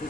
Button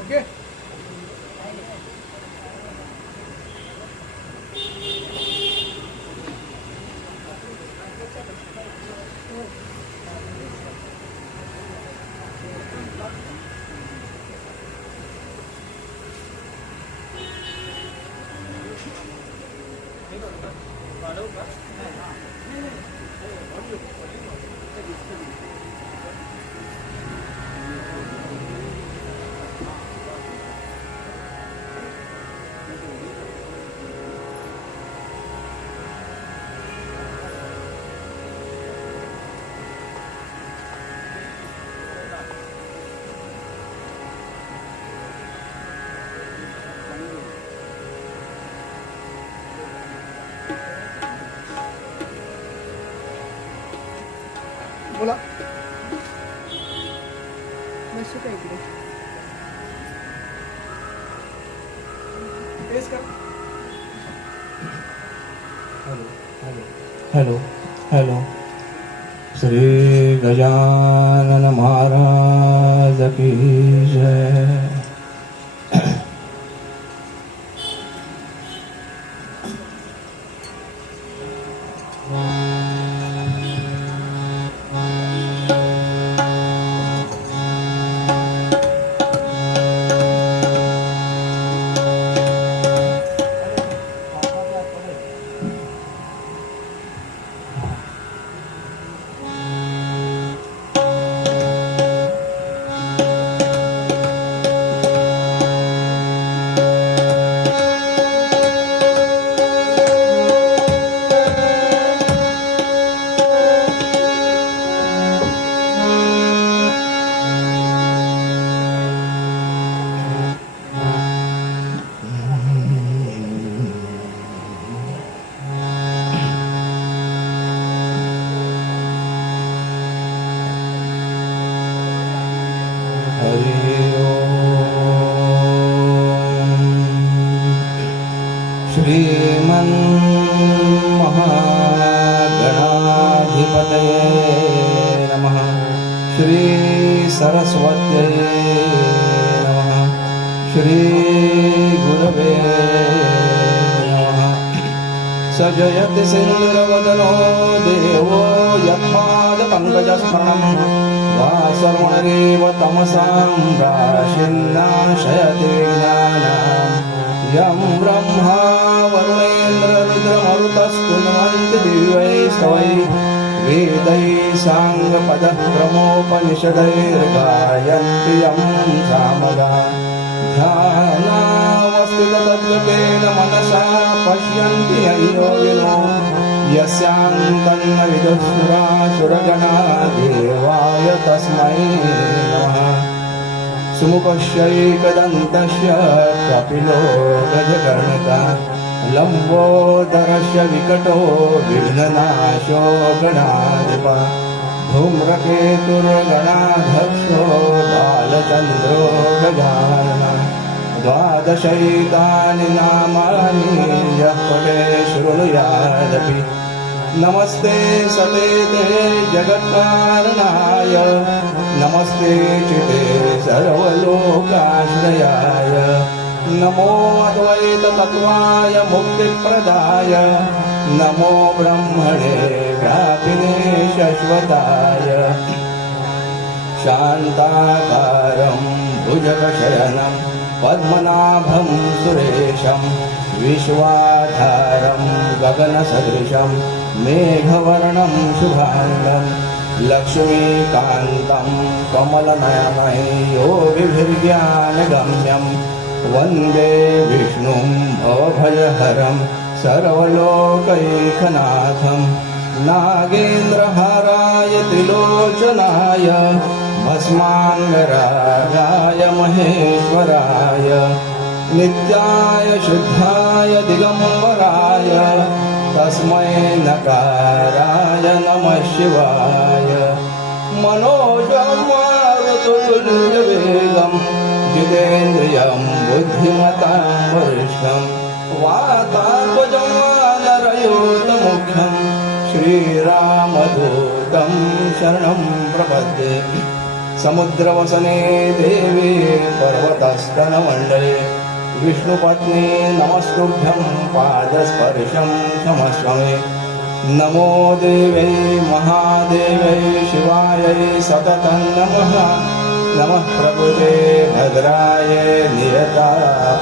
okay. बोला. बसू का इकडे? टेस्ट कर. Hello hello hello hello. Shri Gajanan Maharaj की जय. श्रीमन्महागणाधिपतये नमः. श्री सरस्वत्यै नमः. श्री गुरवे नमः. सजयति सिन्दूरवदनो देवो यत्पादपङ्कजस्मरणं वासर्वणरेव तमसां राशिन्नाशयति ज्ञानाम्. यं ब्रह्मा वरुणेन्द्ररुद्रमरुतस्तुन्वन्ति दिव्यैस्तवैः वेदैः साङ्गपदक्रमोपनिषदैर्गायन्ति यं सामगाः. ध्यानावस्थिततद्गतेन मनसा पश्यन्ति योगिनो यस्यान्तन्न विदुःसुरासुरगणा देवाय तस्मै नमः. सुमुखस्यैकदन्तस्य कपिलो गजकर्णिकः लम्बोदरस्य विकटो विघ्ननाशो गणाधिपः. धूम्रकेतुर्गणाध्यक्षो बालचन्द्रो गजाननः. द्वादशैतानि नामानि यः पठे शृणुयादपि. नमस्ते सतेते जगत्कारणाय नमस्ते चिते सर्वलोकाश्रयाय. नमो अद्वैततत्त्वाय मुक्तिप्रदाय. नमो ब्रह्मणे व्यापिने शाश्वताय. शान्ताकारं भुजगशयनं पद्मनाभं सुरेशं विश्वाधारं गगनसदृशं मेघवर्णं शुभाङ्गं लक्ष्मीकान्तं कमलनयनं योगिभिर्ज्ञानगम्यं वन्दे विष्णुं भवभयहरं सर्वलोकैकनाथं. नागेन्द्रहार नन्दनाय भस्माङ्गरागाय महेश्वराय नित्याय शुद्धाय दिगम्बराय तस्मै नकाराय नमः शिवाय मनोजं मारुततुल्यवेगं जितेन्द्रियं बुद्धिमतां वरिष्ठं वातात्मजं वानरयूतमुख्यं श्रीरामदूतं शरणं प्रपद्ये समुद्रवसने देवी पर्वतस्तनमण्डले विष्णुपत्नी नमस्तुभ्यं पादस्पर्शं क्षमस्व मे नमो देवै महादेवै शिवायै सततं नमः नमः प्रभुते भद्राय नियता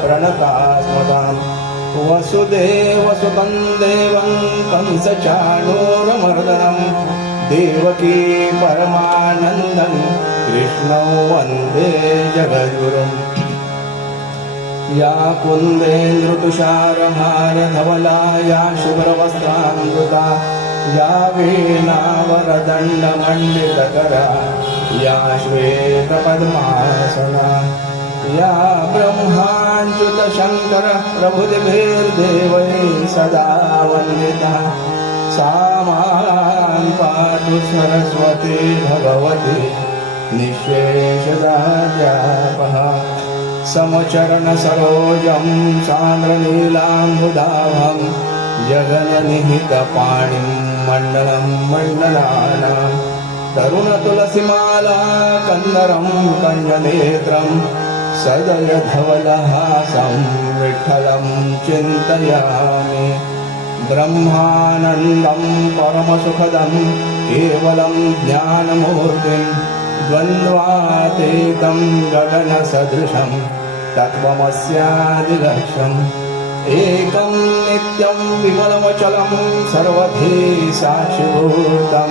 प्रणतास्मताम् वसुदेवसुतं देवं कंसचाणूरमर्दनं देवकी परमानन्दं कृष्णं वन्दे जगद्गुरुम् या कुन्देन्दुतुषारहारधवला या शुभ्रवस्त्रान्विता या वीणावरदण्डमण्डितकरा या श्वेतपद्मासना या ब्रह्माच्युतशङ्कर प्रभुतिभिर्देवैः सदा वन्दिता सा मां पातु सरस्वती भगवती निःशेषदाद्यापः समचरणसरोजं सान्द्रनीलाम्बुदाभं जगन्निहितपाणिं मण्डलं मण्डलानां तरुणतुलसीमाला कन्दरं कण्डनेत्रं सदयधवलहासं विठ्ठलं चिन्तयामि ब्रह्मानन्दं परमसुखदं केवलं ज्ञानमूर्तिं द्वन्द्वातीतं गगनसदृशं तत्त्वमस्यादिलक्ष्यम् एकं नित्यं विमलमचलं सर्वधी साक्षिभूतं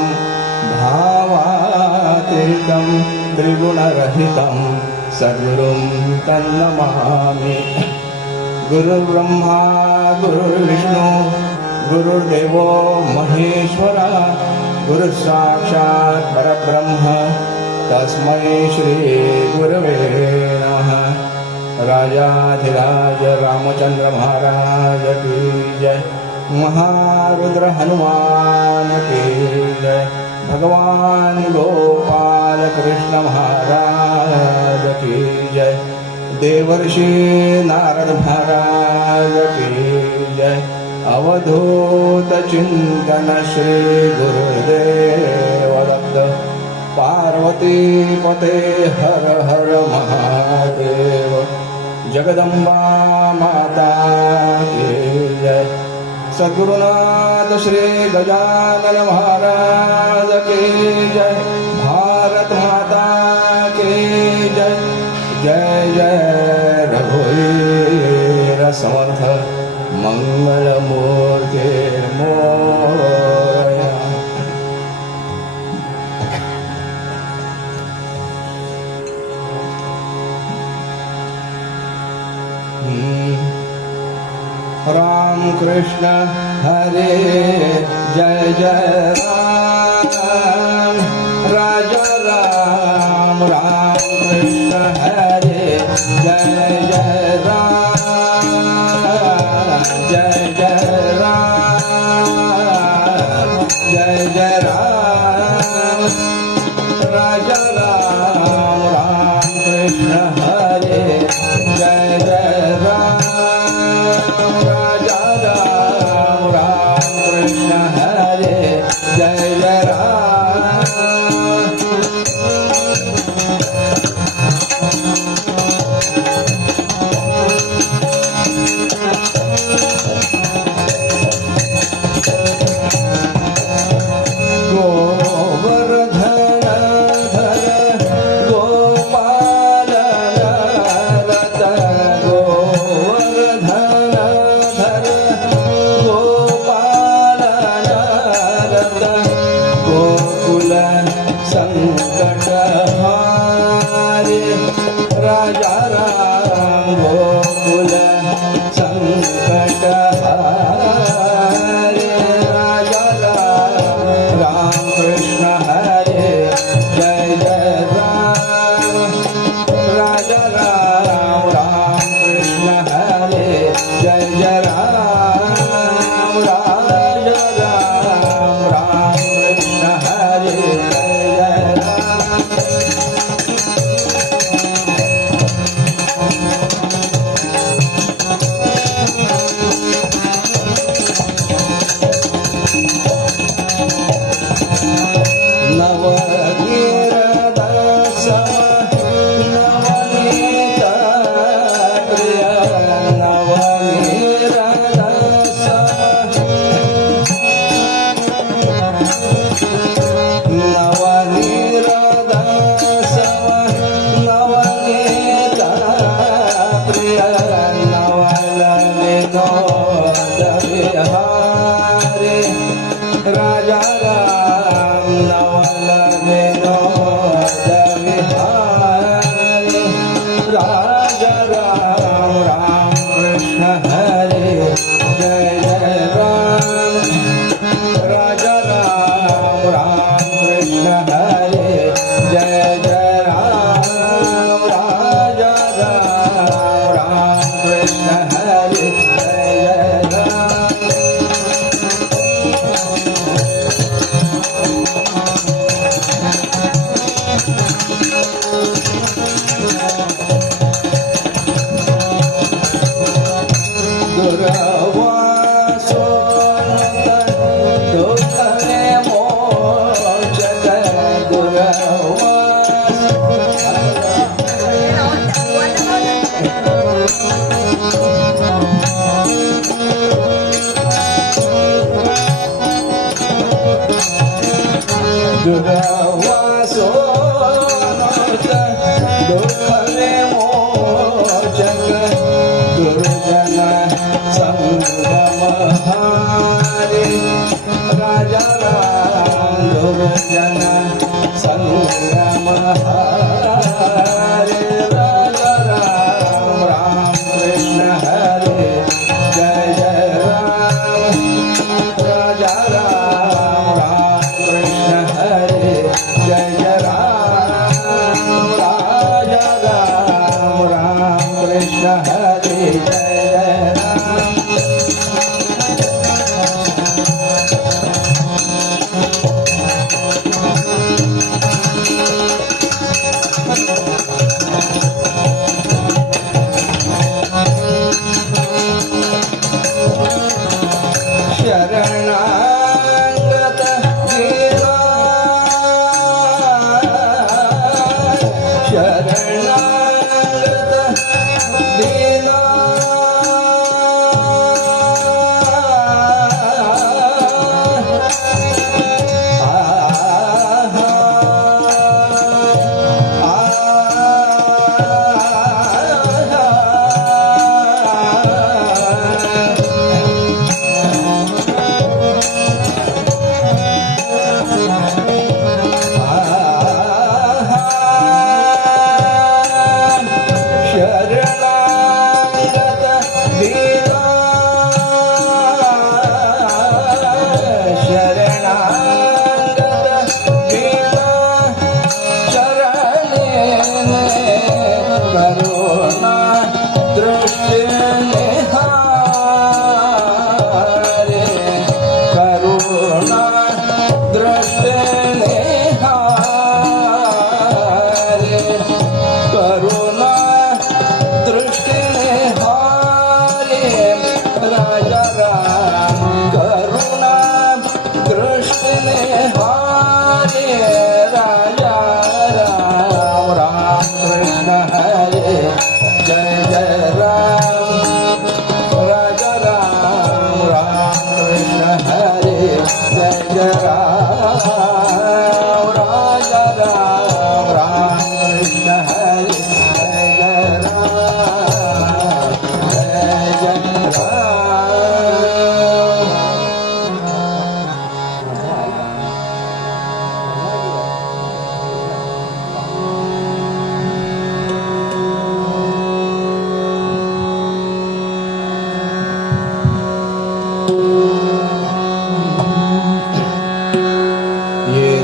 भावातीतं त्रिगुणरहितं सद्गुरुं तन्नमामि गुरुर्ब्रह्मा गुरुर्विष्णु गुरुर्देवो महेश्वरः गुरुसाक्षात् परब्रह्म तस्मै श्रीगुरवे नमः राजाधिराज रामचंद्र महाराज की जय महारुद्र हनुमान की जय भगवान गोपाल कृष्ण महाराज की जय देवर्षि नारद महाराज की जय अवधूत चिंतन श्री गुरुदेव दत्त पार्वती पते हर हर महादेव जगदम्बा माता की जय सद्गुरुनाथ श्री गजानन महाराज की जय भारत माता की जय जय जय रघुवीर समर्थ मंगल मूर्ति मोरया राम कृष्ण हरे जय जय राम राजा राम राम कृष्ण हरे जय जय राम जय जय राम जय जय राम राजा राम राम कृष्ण हरे जय जय राम राजा राम राम कृष्ण हरे जय जय राम राजा राम गोकुल संकट हारे राजा राम राम कृष्ण हरे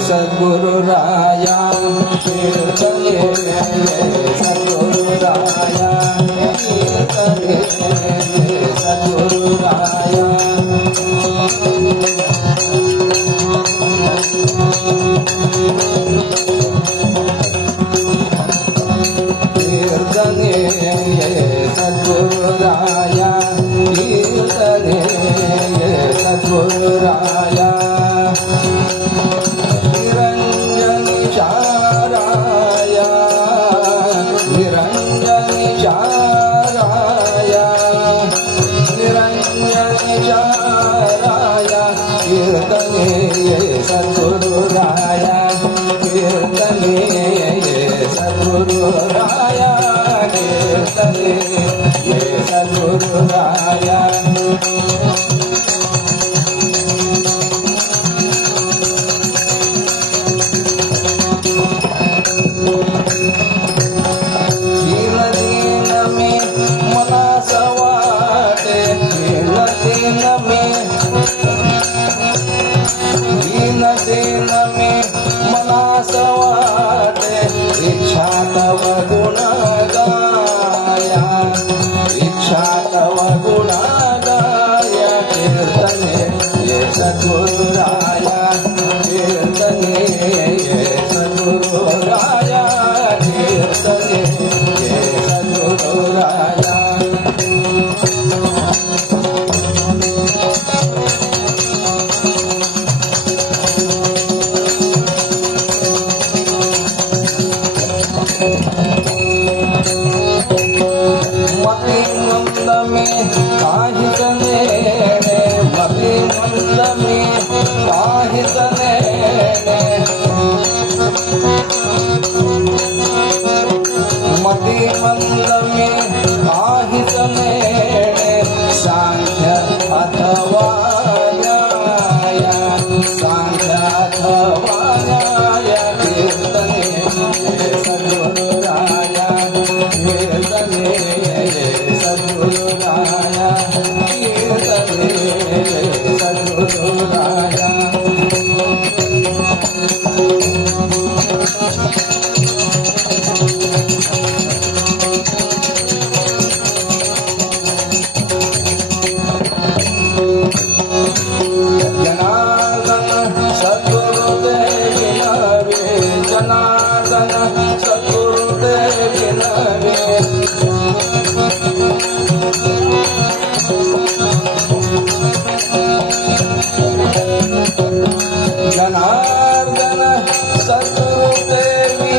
सद्गुरुराया कीर्तने सद्गुरुराया कीर्तने सद्गुरुराया कीर्तने सद्गुरुराया कीर्तने सद्गुरुराया सद्गुरुराया कीर्तने सद्गुरुराया कीर्तने सद्गुरुराया भवान्याय कीर्तने सद्गुरुराया कीर्तने सद्गुरुराया कीर्तने सद्गुरुराया जनार्दन सद्गुरुदेवी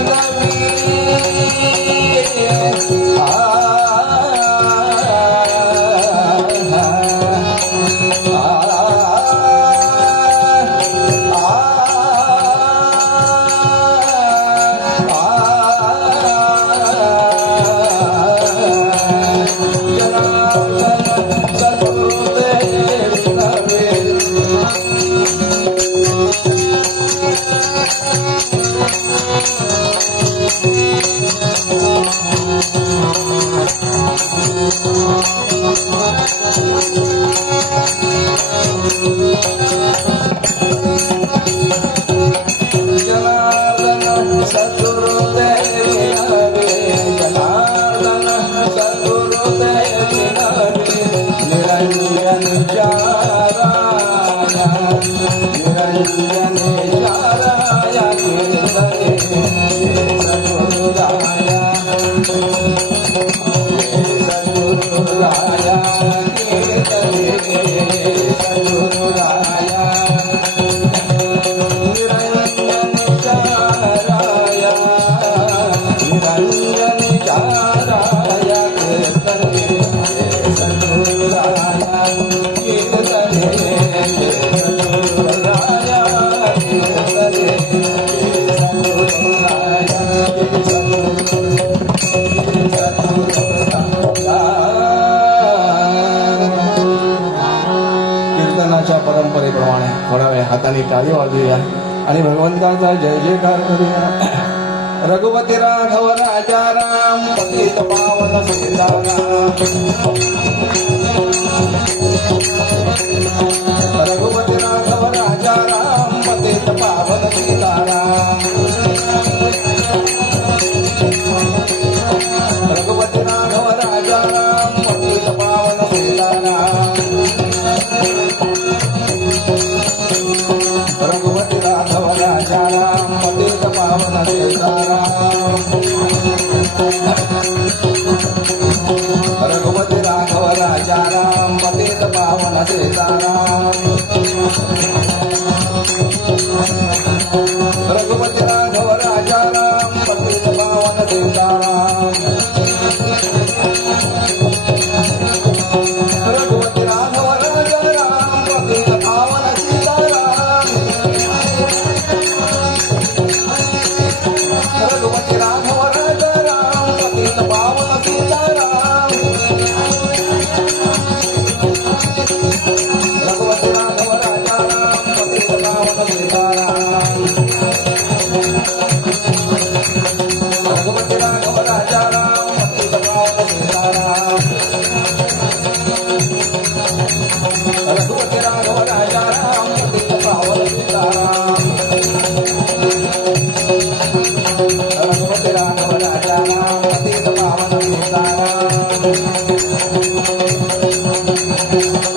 परंपरेप्रमाणे थोडा वेळ हाताने टाळी वाजूया आणि भगवंताचा जय जयकार करूया. रघुपती राघव राजा राम पतित पावन सीताराम रघुपती राघव राजा राम पतित पावन सीताराम रघुपती राघव राजा राम पतित पावन सीताराम रघुपती राघव राजा राम पतित पावन सीताराम रघुपती राघव राजा राम पतित पावन सीताराम रघुपती राघव राजा राम पतित पावन सीताराम रघुपती राघव राजा राम पतित पावन सीताराम रघुपती राघव राजा राम पतित पावन सीताराम रघुपती राघव राजा राम पतित पावन सीताराम रघुपती राघव राजा राम पतित पावन सीताराम रघुपती राघव राजा राम पतित पावन सीताराम रघुपती राघव राजा राम पतित पावन सीताराम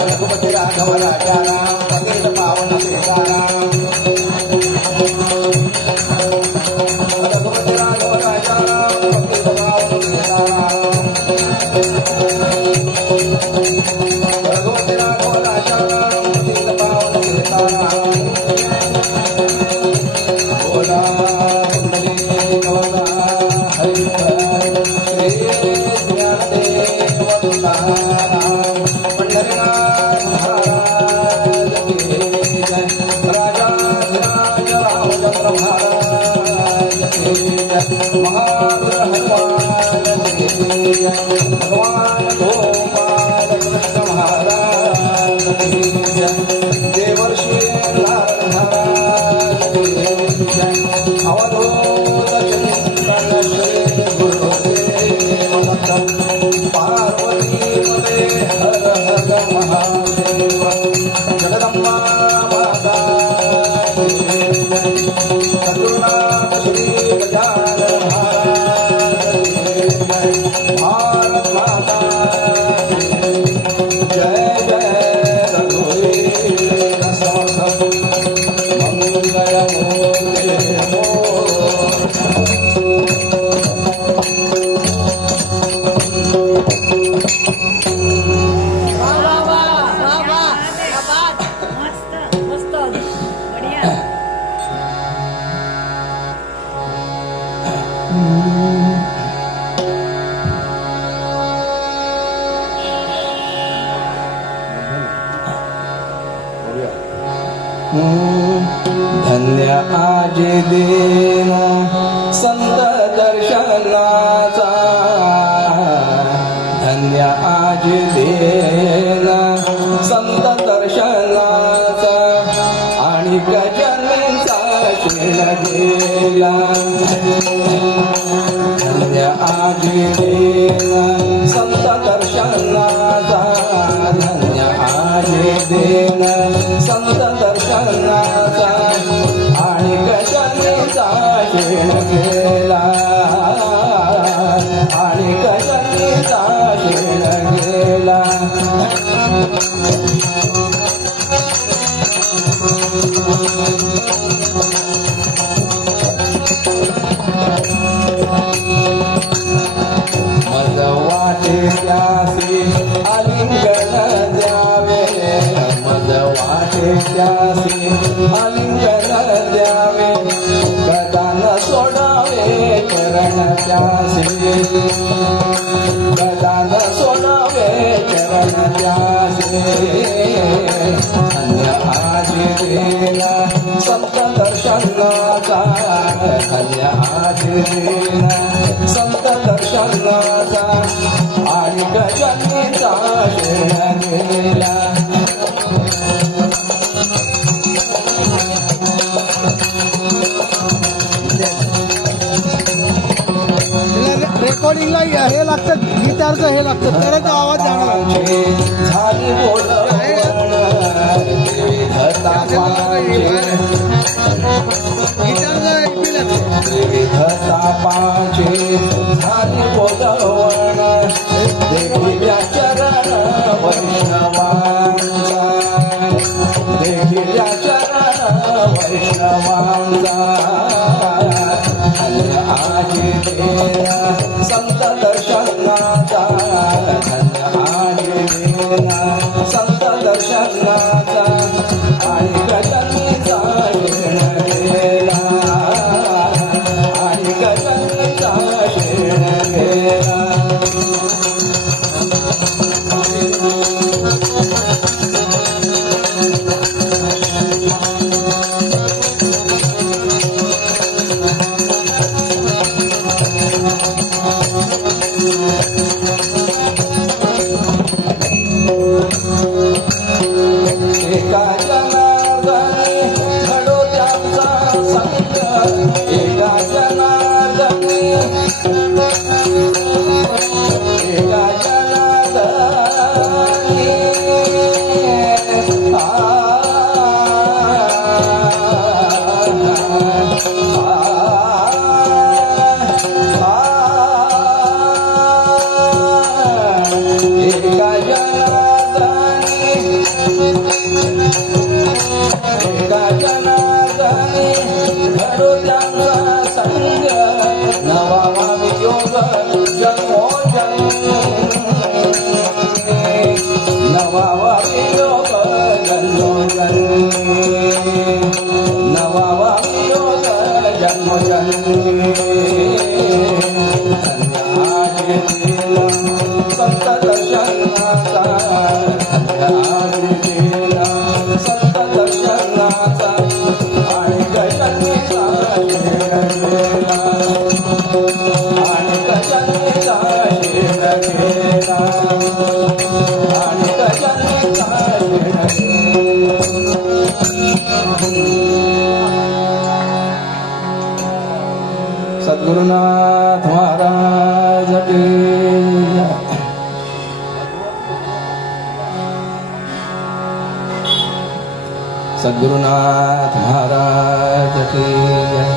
रघुपती राघव राजा राम पतित पावन सीताराम रघुपती राघव राजा राम पतित पावन सीताराम रघुपती राघव राजा राम पतित पावन सीताराम बोला कुंडली कवना हरिहर श्री ज्ञानदेव तुकाराम पंढरीनाथ महाराज की जय राजाधिराज रामचंद्र महाराज की जय महावीर हनुमान की जय भगवान गोपाल कृष्ण महाराज की जय देवर्षि नारद महाराज की जय अवधूत चिंतन श्री गुरुदेव पार्वती पदे हर हर महादेव जगदम्बा माता सद्गुरुनाथ श्री गजानन महाराज भारत माता जय जय रघुवीर समर्थ मंगलमूर्ते मस्त बढ़िया धन्य आज दिन संत दर्शनाचा धन्य आज दिन संत दर्शनाचा आणि गजनीचा शिण गेला धन्य आज दिन संत दर्शनाचा धन्य आज दिन संत दर्शनाचा आणि गजनीचा शिण गेला आणि गजनीचा शिण गेला मज वाटे त्यासी आलिंगन द्यावे मज वाटे त्यासी आलिंगन द्यावे गदान सोडावे चरण त्यासी गदान सोडावे चरण त्यासी धन्य आज दिन संत दर्शनाचा धन्य आज दिन संत दर्शनाचा आणि गजनीचा शिण गेला रेकॉर्डिंगला हे लागतं गिटारचं हे लागतं तरच आवाज जाणार झाली बोलवण विविधता पाचे झाली बोलवण देवीच्या चरण वैष्णवांचा देवीच्या चरण वैष्णवांचा धन्य आज दिन संत दर्शनाचा धन्य आज दिन संत दर्शनाचा आणि गजनीचा शिण गेला आणि गजनीचा शिण गेला एका जनार्दनी घडो त्यांचा संग एका जनार्दनी एका जनार्दनी एका जनार्दनी एका जनार्दनी घडो त्यांचा संग नवा वियोग जन्मोजन्मी नवा वियोग जन्मोजन्मी नवा वियोग जन्मोजन्मी धन्य आज दिन संत दर्शनाचा धन्य आज दिन संत दर्शनाचा आणि गजनीचा शिण गेला आणि गजनीचा शिण गेला आणि गजनीचा शिण गेला सद्गुरुनाथ महाराज की जय. सद्गुरुनाथ महाराज की जय.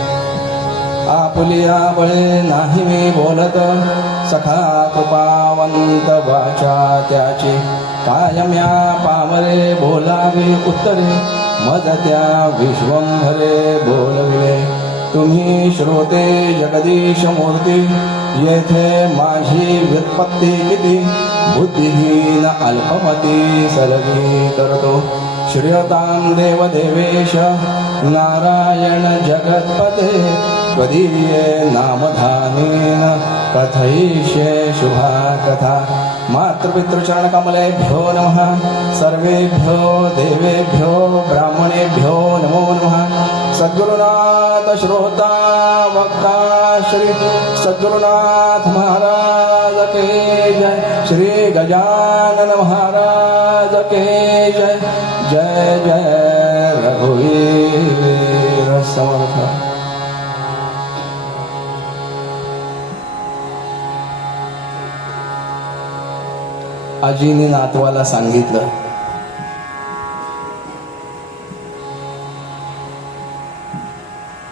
आपुलिया बळे नाही मी बोलत, सखा कृपावंत वाचा त्याची, कायम्या पामरे बोलावे उत्तरे, मज त्या विश्वंभरे बोलविले. तुम्ही श्रोते जगदीश मूर्ती, येथे माझी व्युत्पत्ती किती, बुद्धिहीन अल्पमती सलगी करतो. श्रीयतां देवदेवेश नारायण जगत्पते, त्वदीये नामधानेन कथयिष्ये शुभा कथा. मातृपितृचरणकमलेभ्यो नमः. सर्वेभ्यो देवेभ्यो ब्राह्मणेभ्यो नमो नमः. सद्गुरुनाथ श्रोता वक्ता श्री सद्गुरुनाथ महाराज के जय. श्री गजानन महाराज के जय. जय जय रघुवीर समर्थ. आजीने नातवाला सांगितलं,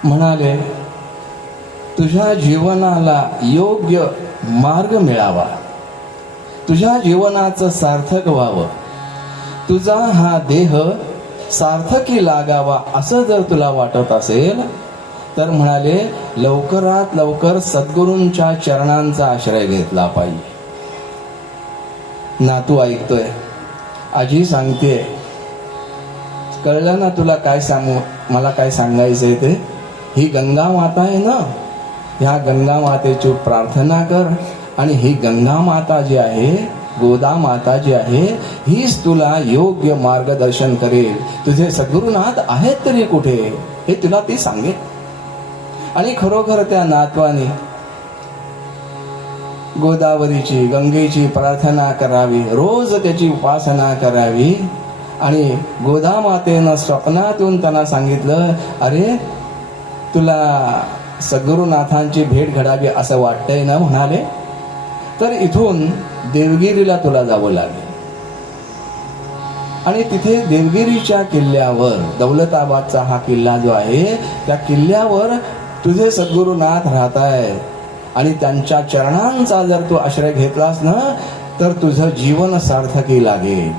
म्हणाले तुझ्या जीवनाला योग्य मार्ग मिळावा, तुझ्या जीवनाचं सार्थक व्हावं, तुझा हा देह सार्थकी लागावा असं जर तुला वाटत असेल तर म्हणाले लवकरात लवकर सद्गुरूंच्या चरणांचा आश्रय घेतला पाहिजे. नातू ऐकतोय, आजी सांगते, कळलं ना तुला काय सांगू, मला काय सांगायचंय ते. ही गंगा माता आहे ना, ह्या गंगा मातेची प्रार्थना कर आणि ही गंगा माता जी आहे, गोदा माता जी आहे, हीच तुला योग्य मार्गदर्शन करेल. तुझे सद्गुरुनाथ आहेत तरी कुठे हे तुला ती सांगेल. आणि खरोखर त्या नातवाने गोदावरीची गंगेची प्रार्थना करावी, रोज त्याची उपासना करावी. आणि गोदा मातेनं स्वप्नातून त्यांना सांगितलं, अरे तुला सद्गुरुनाथांची भेट घडावी असं वाटतंय ना. म्हणाले तर इथून देवगिरीला तुला जावं लागेल. आणि तिथे देवगिरीच्या किल्ल्यावर, दौलताबादचा हा किल्ला जो आहे, त्या किल्ल्यावर तुझे सद्गुरुनाथ राहत आहे. आणि त्यांच्या चरणांचा जर तू आश्रय घेतलास ना तर तुझं जीवन सार्थकी लागेल.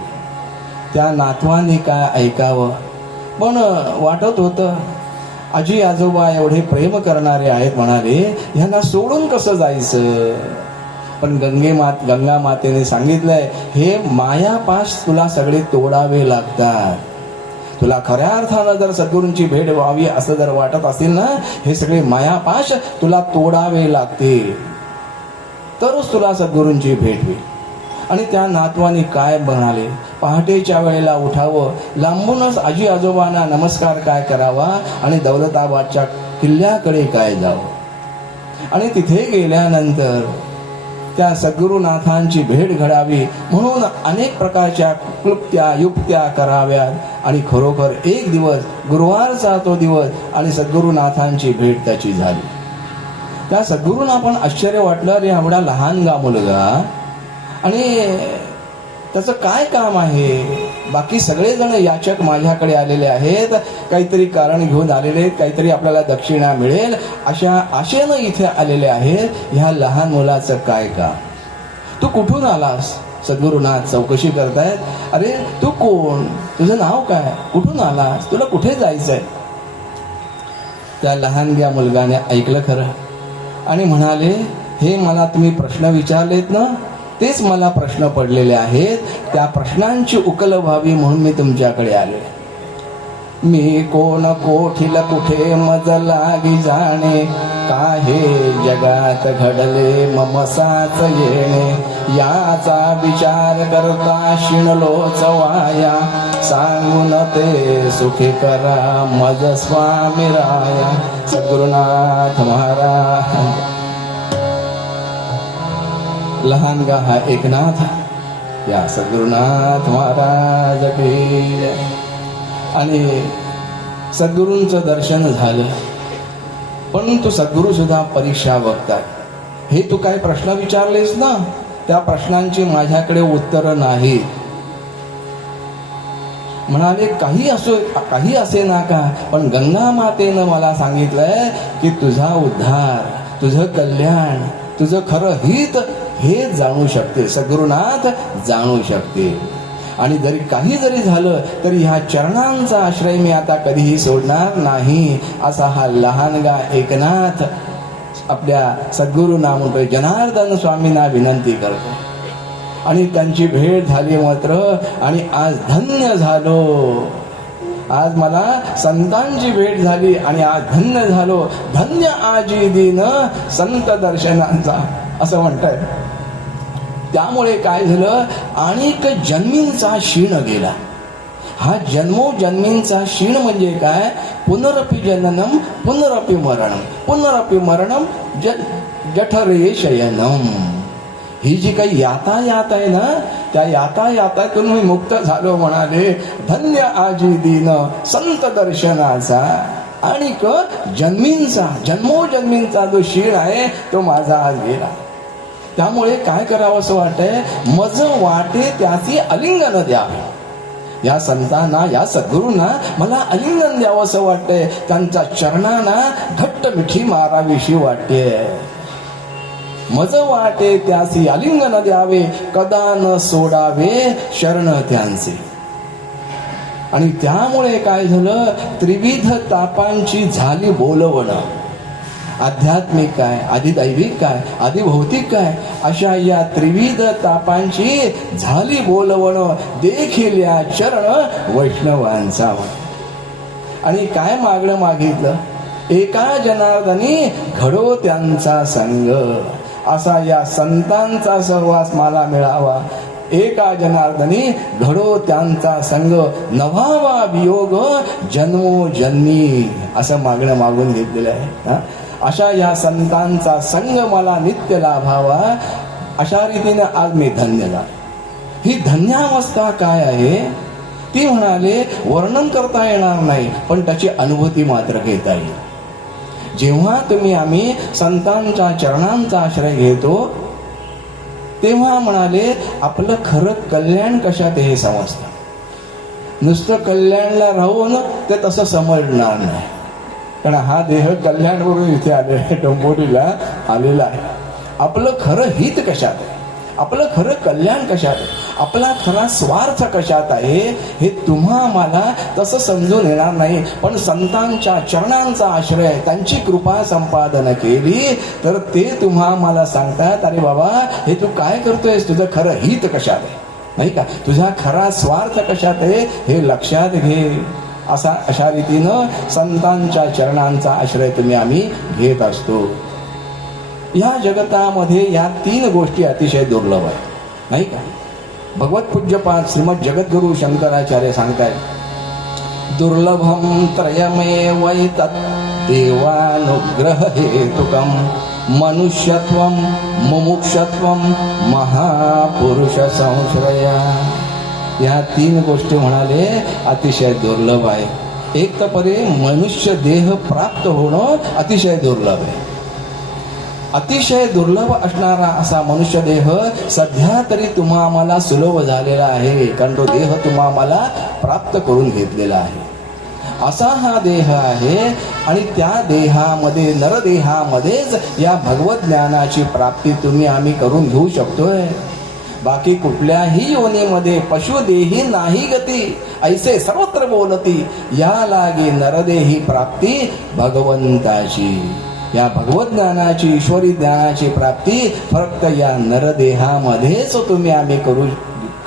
त्या नातवाने काय ऐकावं, पण वाटत होतं आजी आजोबा एवढे प्रेम करणारे आहेत, म्हणाले ह्यांना सोडून कसं जायचं. पण गंगा मातेने सांगितलंय, हे मायापाश तुला सगळे तोडावे लागतात. तुला खऱ्या अर्थानं जर सद्गुरूंची भेट व्हावी असं जर वाटत असेल ना, हे सगळे मायापाश तुला तोडावे लागतील, तरच तुला सद्गुरूंची भेट होईल. आणि त्या नातवानी काय म्हणाले, पहाटेच्या वेळेला उठावं, लांबूनच आजी आजोबांना नमस्कार काय करावा आणि दौलताबादच्या किल्ल्याकडे काय जावं. आणि तिथे गेल्यानंतर त्या सद्गुरुनाथांची भेट घडावी म्हणून अनेक प्रकारच्या क्लुप्त्या युक्त्या कराव्यात. आणि खरोखर एक दिवस, गुरुवारचा तो दिवस, आणि सद्गुरुनाथांची भेट त्याची झाली. त्या सद्गुरूंना पण आश्चर्य वाटलं, रे एवढा लहानगा मुलगा आणि त्याचं काय काम आहे. बाकी सगळेजण याचक माझ्याकडे आलेले आहेत, काहीतरी कारण घेऊन आलेले आहेत, काहीतरी आपल्याला दक्षिणा मिळेल अशा आशेनं इथे आलेले आहेत. ह्या लहान मुलाचं काय काम, तू कुठून आलास. सद्गुरुनाथ चौकशी करतायत, अरे तू कोण, तुझं नाव काय, कुठून आलास, तुला कुठे जायचंय. त्या लहानग्या मुलगाने ऐकलं खरं आणि म्हणाले, हे मला तुम्ही प्रश्न विचारलेत ना, तेच मला प्रश्न पडलेले आहेत, त्या प्रश्नांची उकल व्हावी म्हणून मी तुमच्याकडे आले. मी कोण कोठील कुठे मज लागी जाणे, काहे जगात घडले ममसाच येणे. याचा विचार करता शिणलोच वाया, सांगून ते सुखी करा मज स्वामी राया. सद्गुरुनाथ महाराज. लहानगा हा एकनाथ, या सद्गुरुनाथ महाराज की. आणि सद्गुरूंचं दर्शन झालं. परंतु सद्गुरू सुद्धा परीक्षा बघतात. हे तू काय प्रश्न विचारलेस ना, त्या प्रश्नांची माझ्याकडे उत्तर नाही. म्हणाले काही असे ना का, पण गंगा मातेनं मला सांगितलंय की तुझा उद्धार, तुझं कल्याण, तुझं खरं हित हे जाणू शकते, सद्गुरुनाथ जाणू शकते. आणि काही जरी झालं तरी ह्या चरणांचा आश्रय मी आता कधीही सोडणार नाही, असा हा लहानगा एकनाथ आपल्या सद्गुरूंना म्हणतोय, जनार्दन स्वामींना विनंती करतो. आणि त्यांची भेट झाली मात्र, आणि आज धन्य झालो. आज मला संतांची भेट झाली आणि आज धन्य झालो. धन्य आजी दिन संत दर्शनांचा, असं म्हणताय. त्यामुळे काय झालं, अनेक जन्मींचा क्षीण गेला. हा जन्मोजन्मींचा क्षीण म्हणजे काय, पुनरपि जननम पुनरपि मरणम, पुनरपि मरणम जठरे शयनम. ही जी काही यातायात आहे ना, त्या यातायातातून मी मुक्त झालो. म्हणाले धन्य आजी दिन संत दर्शनाचा. आणि जन्मींचा जन्मोजन्मींचा जो क्षीण आहे तो माझा आज गेला. त्यामुळे काय करावं असं वाटतंय, मज वाटे त्याची अलिंगन द्यावे. या संतांना, या सद्गुरूंना मला अलिंगन द्यावं असं वाटतंय. त्यांच्या चरणांना घट्ट मिठी मारावीशी वाटते. मज वाटे त्यासी अलिंगन द्यावे, कदा न सोडावे शरण त्यांचे. आणि त्यामुळे काय झालं, त्रिविध तापांची झाली बोलवणं. आध्यात्मिक काय, आदिदैविक काय, आदिभौतिक काय, अशा या त्रिविध तापांची झाली बोलवणं. देखील या चरण वैष्णवांचा. आणि काय मागणं मागितलं, एका जनार्दनी घडो त्यांचा संग. असा या संतांचा सहवास मला मिळावा. एका जनार्दनी घडो त्यांचा संग, नव्हावा वियोग जन्मोजन्मी, असं मागणं मागून घेतलेलं आहे. अशा या संतांचा संग मला नित्य लाभावा, अशा रीतीने आज मी धन्य झालो. ही धन्यावस्था काय आहे ती म्हणाले वर्णन करता येणार नाही, पण त्याची अनुभूती मात्र घेता येईल. जेव्हा आम्ही संतांच्या चरणांचा आश्रय घेतो, तेव्हा म्हणाले आपलं खरं कल्याण कशात हे समजतं. नुसतं कल्याणला राहून ते तसं समजणार नाही. कारण हा देह कल्याण करून इथे आले, डोंबोलीला आलेला आहे. आपलं खरं हित कशात आहे, आपलं खरं कल्याण कशात आहे, आपला खरा स्वार्थ कशात आहे, हे तुम्हा मला तसं समजून येणार नाही. पण संतांच्या चरणांचा आश्रय, त्यांची कृपा संपादन केली तर ते तुम्हा मला सांगतात, अरे बाबा हे तू काय करतोयस, तुझं खरं हित कशात आहे, नाही का, तुझा खरा स्वार्थ कशात आहे हे लक्षात घे. अशा रीतीनं संतांच्या चरणांचा आश्रय आम्ही घेत असतो. या जगतामध्ये या 3 गोष्टी अतिशय दुर्लभ आहेत, नाही का. भगवत पूज्यपाद श्रीमद जगद्गुरु शंकराचार्य सांगतायत, दुर्लभम त्रयमेवैतत् देवानुग्रह हेतुकम मनुष्यत्वम मुमुक्षत्वम महापुरुष संश्रया. या 3 गोष्टी म्हणाले अतिशय दुर्लभ आहे. एक तर परे मनुष्य देह प्राप्त होणं अतिशय दुर्लभ आहे. अतिशय दुर्लभ असणारा असा मनुष्य देह सध्या तरी तुम्हा आम्हाला सुलभ झालेला आहे, कारण तो देह तुम्हा आम्हाला प्राप्त करून घेतलेला आहे. असा हा देह आहे. आणि त्या देहामध्ये, नरदेहामध्येच या भगवत ज्ञानाची प्राप्ती आम्ही करून घेऊ शकतोय. बाकी कुठल्याही योनीमध्ये पशुदेही नाही गती, ऐसे सर्वत्र बोलती, या लागे नरदेही प्राप्ती भगवंताची. या भगवत ज्ञानाची, ईश्वरी ज्ञानाची प्राप्ती फक्त या नरदेहामध्येच आम्ही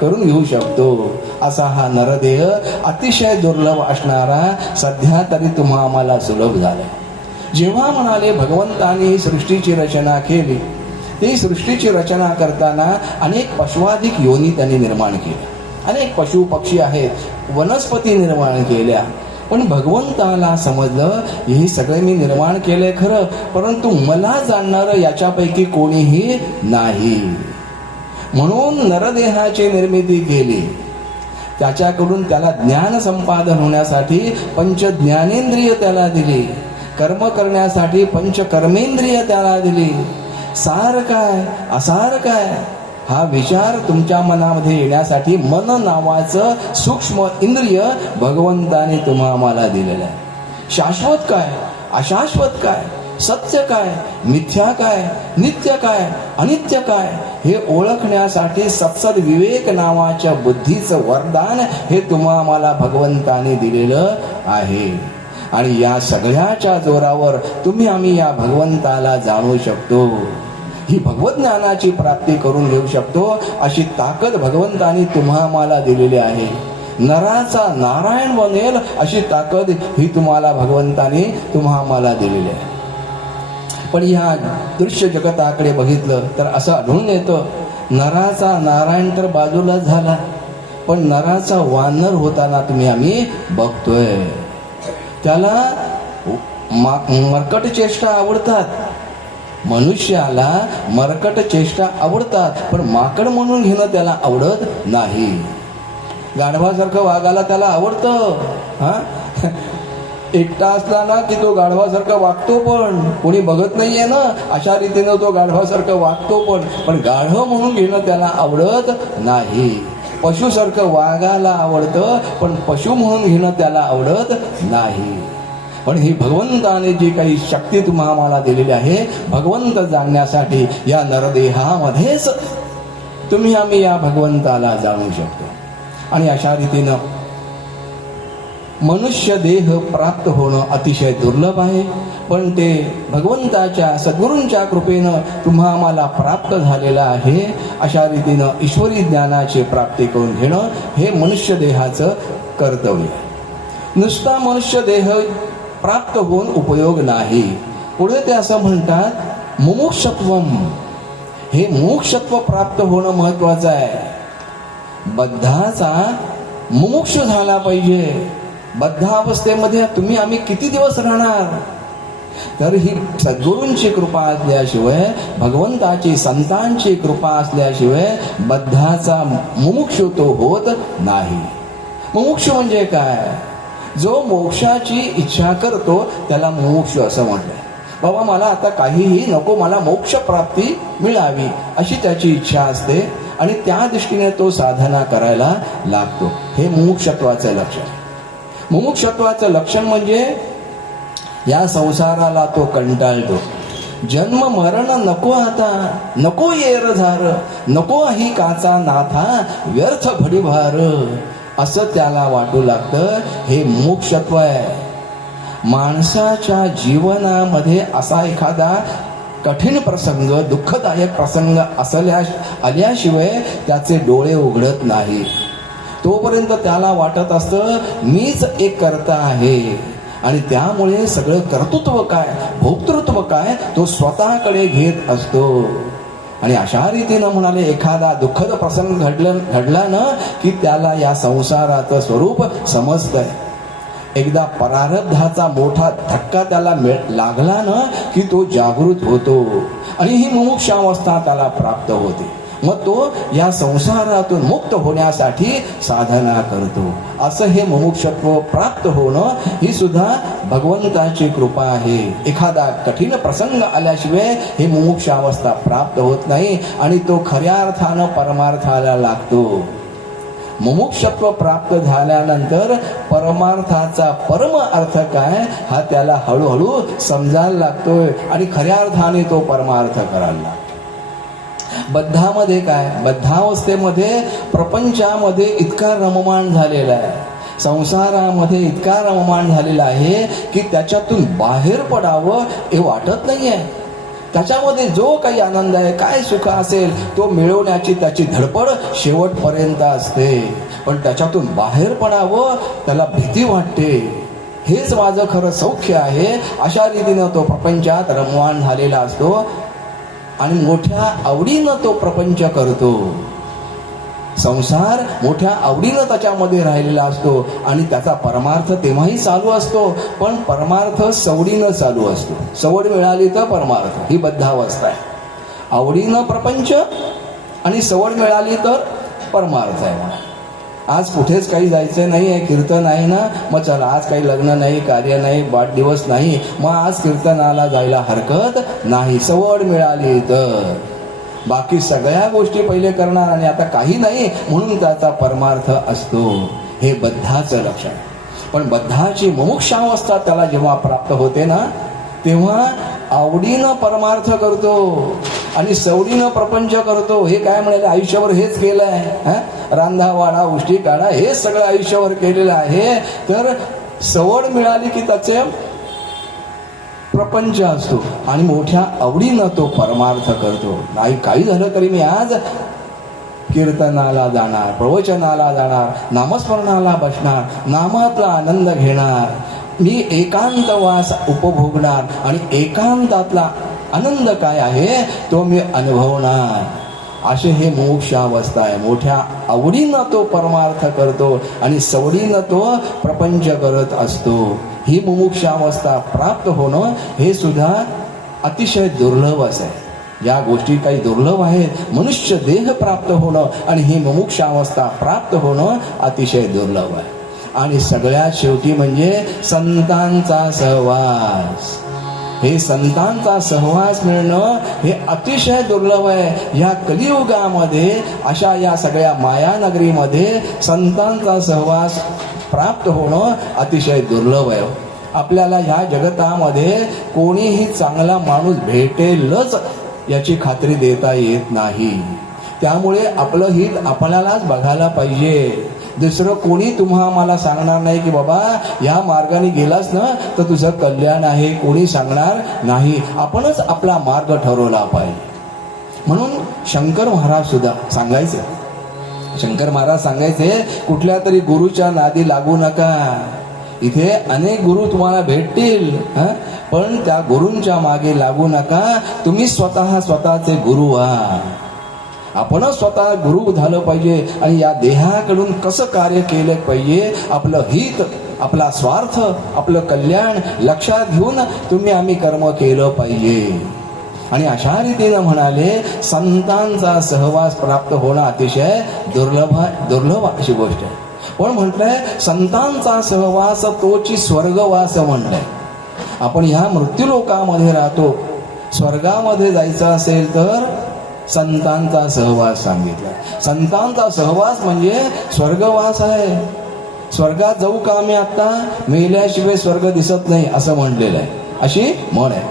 करून घेऊ शकतो. असा हा नरदेह अतिशय दुर्लभ असणारा सध्या तरी तुम्हा आम्हाला सुलभ झाला. जेव्हा म्हणाले भगवंताने सृष्टीची रचना केली, ती सृष्टीची रचना करताना अनेक पशुवाधिक योनी त्यांनी निर्माण केल्या, अनेक पशु पक्षी आहेत, वनस्पती निर्माण केल्या. पण भगवंताला समजलं हे सगळे मी निर्माण केलंय खरं, परंतु मला जाणणारं याच्यापैकी कोणीही नाही. म्हणून नरदेहाची निर्मिती केली. त्याच्याकडून त्याला ज्ञान संपादन होण्यासाठी 5 ज्ञानेंद्रिय त्याला दिली. कर्म करण्यासाठी पंचकर्मेंद्रिय त्याला दिली. सार काय असार काय हा विचार तुमच्या मनामध्ये येण्यासाठी मन नावाचं सूक्ष्म इंद्रिय भगवंताने आम्हाला दिलेलं आहे. शाश्वत काय अशाश्वत काय, सत्य काय मिथ्या काय, नित्य काय अनित्य काय हे ओळखण्यासाठी सत्सद विवेक नावाच्या बुद्धीचं वरदान हे आम्हाला भगवंताने दिलेलं आहे. आणि या सगळ्याच्या जोरावर आम्ही या भगवंताला जाणू शकतो, ही भगवत ज्ञानाची प्राप्ती करून घेऊ शकतो. अशी ताकद भगवंतानी आम्हाला दिलेली आहे. नराचा नारायण बनेल अशी ताकद ही तुम्हाला भगवंताने आम्हाला दिलेली आहे. पण ह्या दृश्य जगताकडे बघितलं तर असं आढळून येतं, नराचा नारायण तर बाजूला झाला, पण नराचा वानर होताना आम्ही बघतोय. त्याला मरकट चेष्टा आवडतात, मनुष्याला मरकट चेष्टा आवडतात, पण माकड म्हणून घेणं त्याला आवडत नाही. गाढवासारखं वागायला त्याला आवडतं. हा एकटा असला ना की तो गाढवासारखं वागतो, पण कोणी बघत नाहीये ना अशा रीतीनं तो गाढवासारखं वागतो, पण गाढव म्हणून घेणं त्याला आवडत नाही. पशुसारखं वागायला आवडतं, पण पशु म्हणून घेणं त्याला आवडत नाही. पण ही भगवंताने जी काही शक्ती आम्हाला दिलेली आहे, भगवंत जाणण्यासाठी या नरदेहामध्येच आम्ही या भगवंताला जाणू शकतो. आणि अशा रीतीनं मनुष्य देह प्राप्त होणं अतिशय दुर्लभ आहे, पण ते भगवंताच्या सद्गुरूंच्या कृपेनं आम्हाला प्राप्त झालेलं आहे. अशा रीतीनं ईश्वरी ज्ञानाची प्राप्ती करून घेणं हे मनुष्य देहाचं कर्तव्य आहे. नुसता मनुष्य देह प्राप्त होऊन उपयोग नाही. पुढे ते असं म्हणतात, मुमुक्षत्वम, हे मोक्षत्व प्राप्त होणं महत्वाचं आहे. बद्धाचा मुमुक्ष झाला पाहिजे. बद्धावस्थेमध्ये आम्ही किती दिवस राहणार? तर ही सद्गुरूंची कृपा असल्याशिवाय, भगवंताची संतांची कृपा असल्याशिवाय बद्धाचा मुमुक्ष तो होत नाही. मुमुक्ष म्हणजे काय? जो मोक्षाची इच्छा करतो त्याला मुमुक्ष असं म्हटलंय. बाबा मला आता काहीही नको, मला मोक्ष प्राप्ती मिळावी अशी त्याची इच्छा असते आणि त्या दृष्टीने तो साधना करायला लागतो. हे मुमुक्षत्वाचं लक्षण. मुमुक्षत्वाचं लक्षण म्हणजे या संसाराला तो कंटाळतो. जन्म मरण नको आता, नको येर झार, नको ही काचा नाथा, व्यर्थ भडीभार असं त्याला वाटू लागतं. हे मुमुक्षत्व आहे. माणसाच्या जीवनामध्ये असा एखादा कठीण प्रसंग, दुःखदायक प्रसंग आल्याशिवाय त्याचे डोळे उघडत नाही. तोपर्यंत त्याला वाटत असतं मीच एक कर्ता आहे आणि त्यामुळे सगळं कर्तृत्व काय, भोक्तृत्व काय तो स्वतःकडे घेत असतो. आणि अशा रीतीनं म्हणाले, एखादा दुःखद प्रसंग घडला ना की त्याला या संसाराचं स्वरूप समजतंय. एकदा प्रारब्धाचा मोठा धक्का त्याला लागला ना की तो जागृत होतो आणि ही मुमुक्षावस्था त्याला प्राप्त होते. मग तो या संसारातून मुक्त होण्यासाठी साधना करतो. असं हे मुमुक्षत्व प्राप्त होणं ही सुद्धा भगवंताची कृपा आहे. एखादा कठीण प्रसंग आल्याशिवाय ही मुमुक्षावस्था प्राप्त होत नाही आणि तो खऱ्या अर्थानं परमार्थाला लागतो. मुमुक्षत्व प्राप्त झाल्यानंतर परमार्थाचा परम अर्थ काय हा त्याला हळूहळू समजायला लागतोय आणि खऱ्या अर्थाने तो परमार्थ करायला लागतो. बद्धामध्ये काय, बद्धावस्थेमध्ये प्रपंचामध्ये इतका रममाण झालेला आहे, संसारामध्ये इतका रममाण झालेला आहे की त्याच्यातून बाहेर पडावं हे वाटत नाहीये. त्याच्यामध्ये जो काही आनंद आहे, काय सुख असेल तो मिळवण्याची त्याची धडपड शेवटपर्यंत असते, पण त्याच्यातून बाहेर पडावं त्याला भीती वाटते. हेच माझं खरं सौख्य आहे अशा रीतीनं तो प्रपंचात रममाण झालेला असतो आणि मोठ्या आवडीनं तो प्रपंच करतो. संसार मोठ्या आवडीनं त्याच्यामध्ये राहिलेला असतो आणि त्याचा परमार्थ तेव्हाही चालू असतो, पण परमार्थ सवडीनं चालू असतो. सवड मिळाली तर परमार्थ, ही बद्धावस्था आहे. आवडीनं प्रपंच आणि सवड मिळाली तर परमार्थ आहे. आज कुठेच काही जायचं नाही आहे, कीर्तन आहे ना, मग चला आज काही लग्न नाही, कार्य नाही, वाढदिवस नाही, मग आज कीर्तनाला जायला हरकत नाही, सवड मिळाली तर. बाकी सगळ्या गोष्टी पहिले करणार आणि आता काही नाही म्हणून त्याचा परमार्थ असतो. हे बद्धाचं लक्षण. पण बद्धाची मुमुक्षावस्था त्याला जेव्हा प्राप्त होते ना, तेव्हा आवडीनं परमार्थ करतो आणि सवडीनं प्रपंच करतो. हे काय म्हणाले, आयुष्यावर हेच केलं आहे, रांधा वाडा उष्टी काढा हे सगळं आयुष्यावर केलेलं आहे. तर सवड मिळाली की त्याचे प्रपंच असतो आणि मोठ्या आवडीनं तो परमार्थ करतो. नाही काही झालं तरी मी आज कीर्तनाला जाणार, प्रवचनाला जाणार, नामस्मरणाला बसणार, नामातला आनंद घेणार, मी एकांतवास उपभोगणार आणि एकांतातला आनंद काय आहे तो मी अनुभवणार. असे हे मोक्षावस्था आहे. मोठ्या आवडीनं तो परमार्थ करतो आणि सवडीनं तो प्रपंच करत असतो. ही मुमुक्षावस्था प्राप्त होणं हे सुद्धा अतिशय दुर्लभ आहे. या गोष्टी काही दुर्लभ आहेत. मनुष्य देह प्राप्त होणं आणि ही मुमुक्षावस्था प्राप्त होणं अतिशय दुर्लभ आहे. आणि सगळ्यात शेवटी म्हणजे संतांचा सहवास. हे संतांचा सहवास मिळणं हे अतिशय दुर्लभ आहे. या कलियुगामध्ये अशा या सगळ्या मायानगरीमध्ये संतांचा सहवास प्राप्त होणं अतिशय दुर्लभ आहे. आपल्याला ह्या जगतामध्ये कोणीही चांगला माणूस भेटेलच याची खात्री देता येत नाही. त्यामुळे आपलं हित आपल्यालाच बघायला पाहिजे. दुसरं कोणी तुम्हा मला सांगणार नाही की बाबा या मार्गाने गेलास ना तर तुझं कल्याण आहे, कोणी सांगणार नाही. आपणच आपला मार्ग ठरवला पाहिजे. म्हणून शंकर महाराज सुद्धा सांगायचे, शंकर महाराज सांगायचे कुठल्या तरी गुरुच्या नादी लागू नका. इथे अनेक गुरु तुम्हाला भेटतील, पण त्या गुरूंच्या मागे लागू नका. तुम्ही स्वतःचे गुरु व्हा. आपणच स्वतः गुरु झालं पाहिजे आणि या देहाकडून कसं कार्य केलं पाहिजे, आपलं हित, आपला स्वार्थ, आपलं कल्याण लक्षात घेऊन तुम्ही आम्ही कर्म केलं पाहिजे. आणि अशा रीतीनं म्हणाले संतांचा सहवास प्राप्त होणं अतिशय दुर्लभ अशी गोष्ट आहे. पण म्हटलंय संतांचा सहवास तोची स्वर्गवास म्हटलंय. आपण ह्या मृत्यूलोकामध्ये राहतो, स्वर्गामध्ये जायचं असेल तर संतांचा सहवास सांगितला. संतांचा सहवास म्हणजे स्वर्गवास आहे. स्वर्गात जाऊ का आम्ही आता, मेल्याशिवाय स्वर्ग दिसत नाही असं म्हणलेलं आहे. अशी म्हण आहे.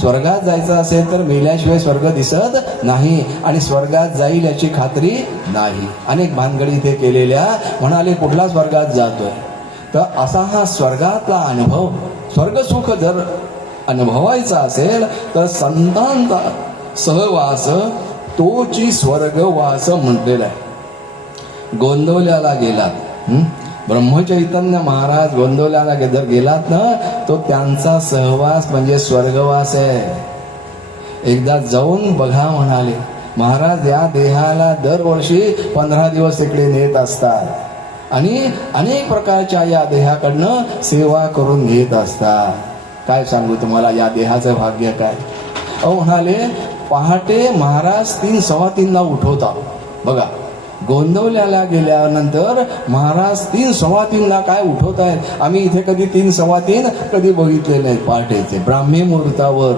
स्वर्गात जायचं असेल तर मेल्याशिवाय स्वर्ग दिसत नाही आणि स्वर्गात जाईल याची खात्री नाही. अनेक भानगडी इथे केलेल्या. म्हणाले कुठला स्वर्गात जातोय, तर असा हा स्वर्गातला अनुभव, स्वर्गसुख जर अनुभवायचा असेल तर संतांचा सहवास तोची स्वर्गवास म्हटलेला आहे. गोंदवल्याला गेलात, ब्रह्मचैतन्य महाराज गोंदवल्याला जर गेलात ना तो त्यांचा सहवास म्हणजे स्वर्गवास आहे. एकदा जाऊन बघा म्हणाले महाराज. या देहाला दरवर्षी 15 दिवस इकडे नेत असतात आणि अनेक प्रकारच्या या देहाकडनं सेवा करून घेत असतात. काय सांगू तुम्हाला या देहाचं भाग्य काय. म्हणाले पहाटे महाराज 3, 3:15 उठवता. बघा गोंदवल्याला गेल्यानंतर महाराज 3, 3:15 काय उठवत आहेत. आम्ही इथे कधी 3, 3:15 कधी बघितले नाहीत. पहाटेचे ब्राह्मी मुहूर्तावर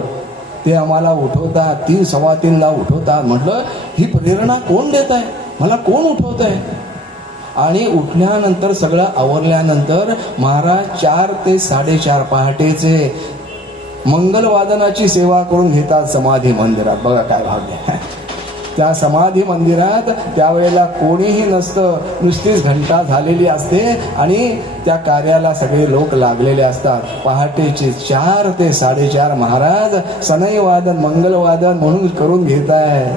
ते आम्हाला उठवतात, 3, 3:15 उठवतात. म्हटलं ही प्रेरणा कोण देत आहे, मला कोण उठवत आहे. आणि उठल्यानंतर सगळं आवरल्यानंतर महाराज 4 ते 4:30 पहाटेचे मंगलवादनाची सेवा करून घेतात समाधी मंदिरात. बघा काय भाग्य. त्या समाधी मंदिरात त्यावेळेला कोणीही नसतं, नुसतीच घंटा झालेली असते आणि त्या कार्याला सगळे लोक लागलेले असतात. पहाटेचे 4 ते 4:30 महाराज सनई वादन मंगलवादन म्हणून करून घेत आहे.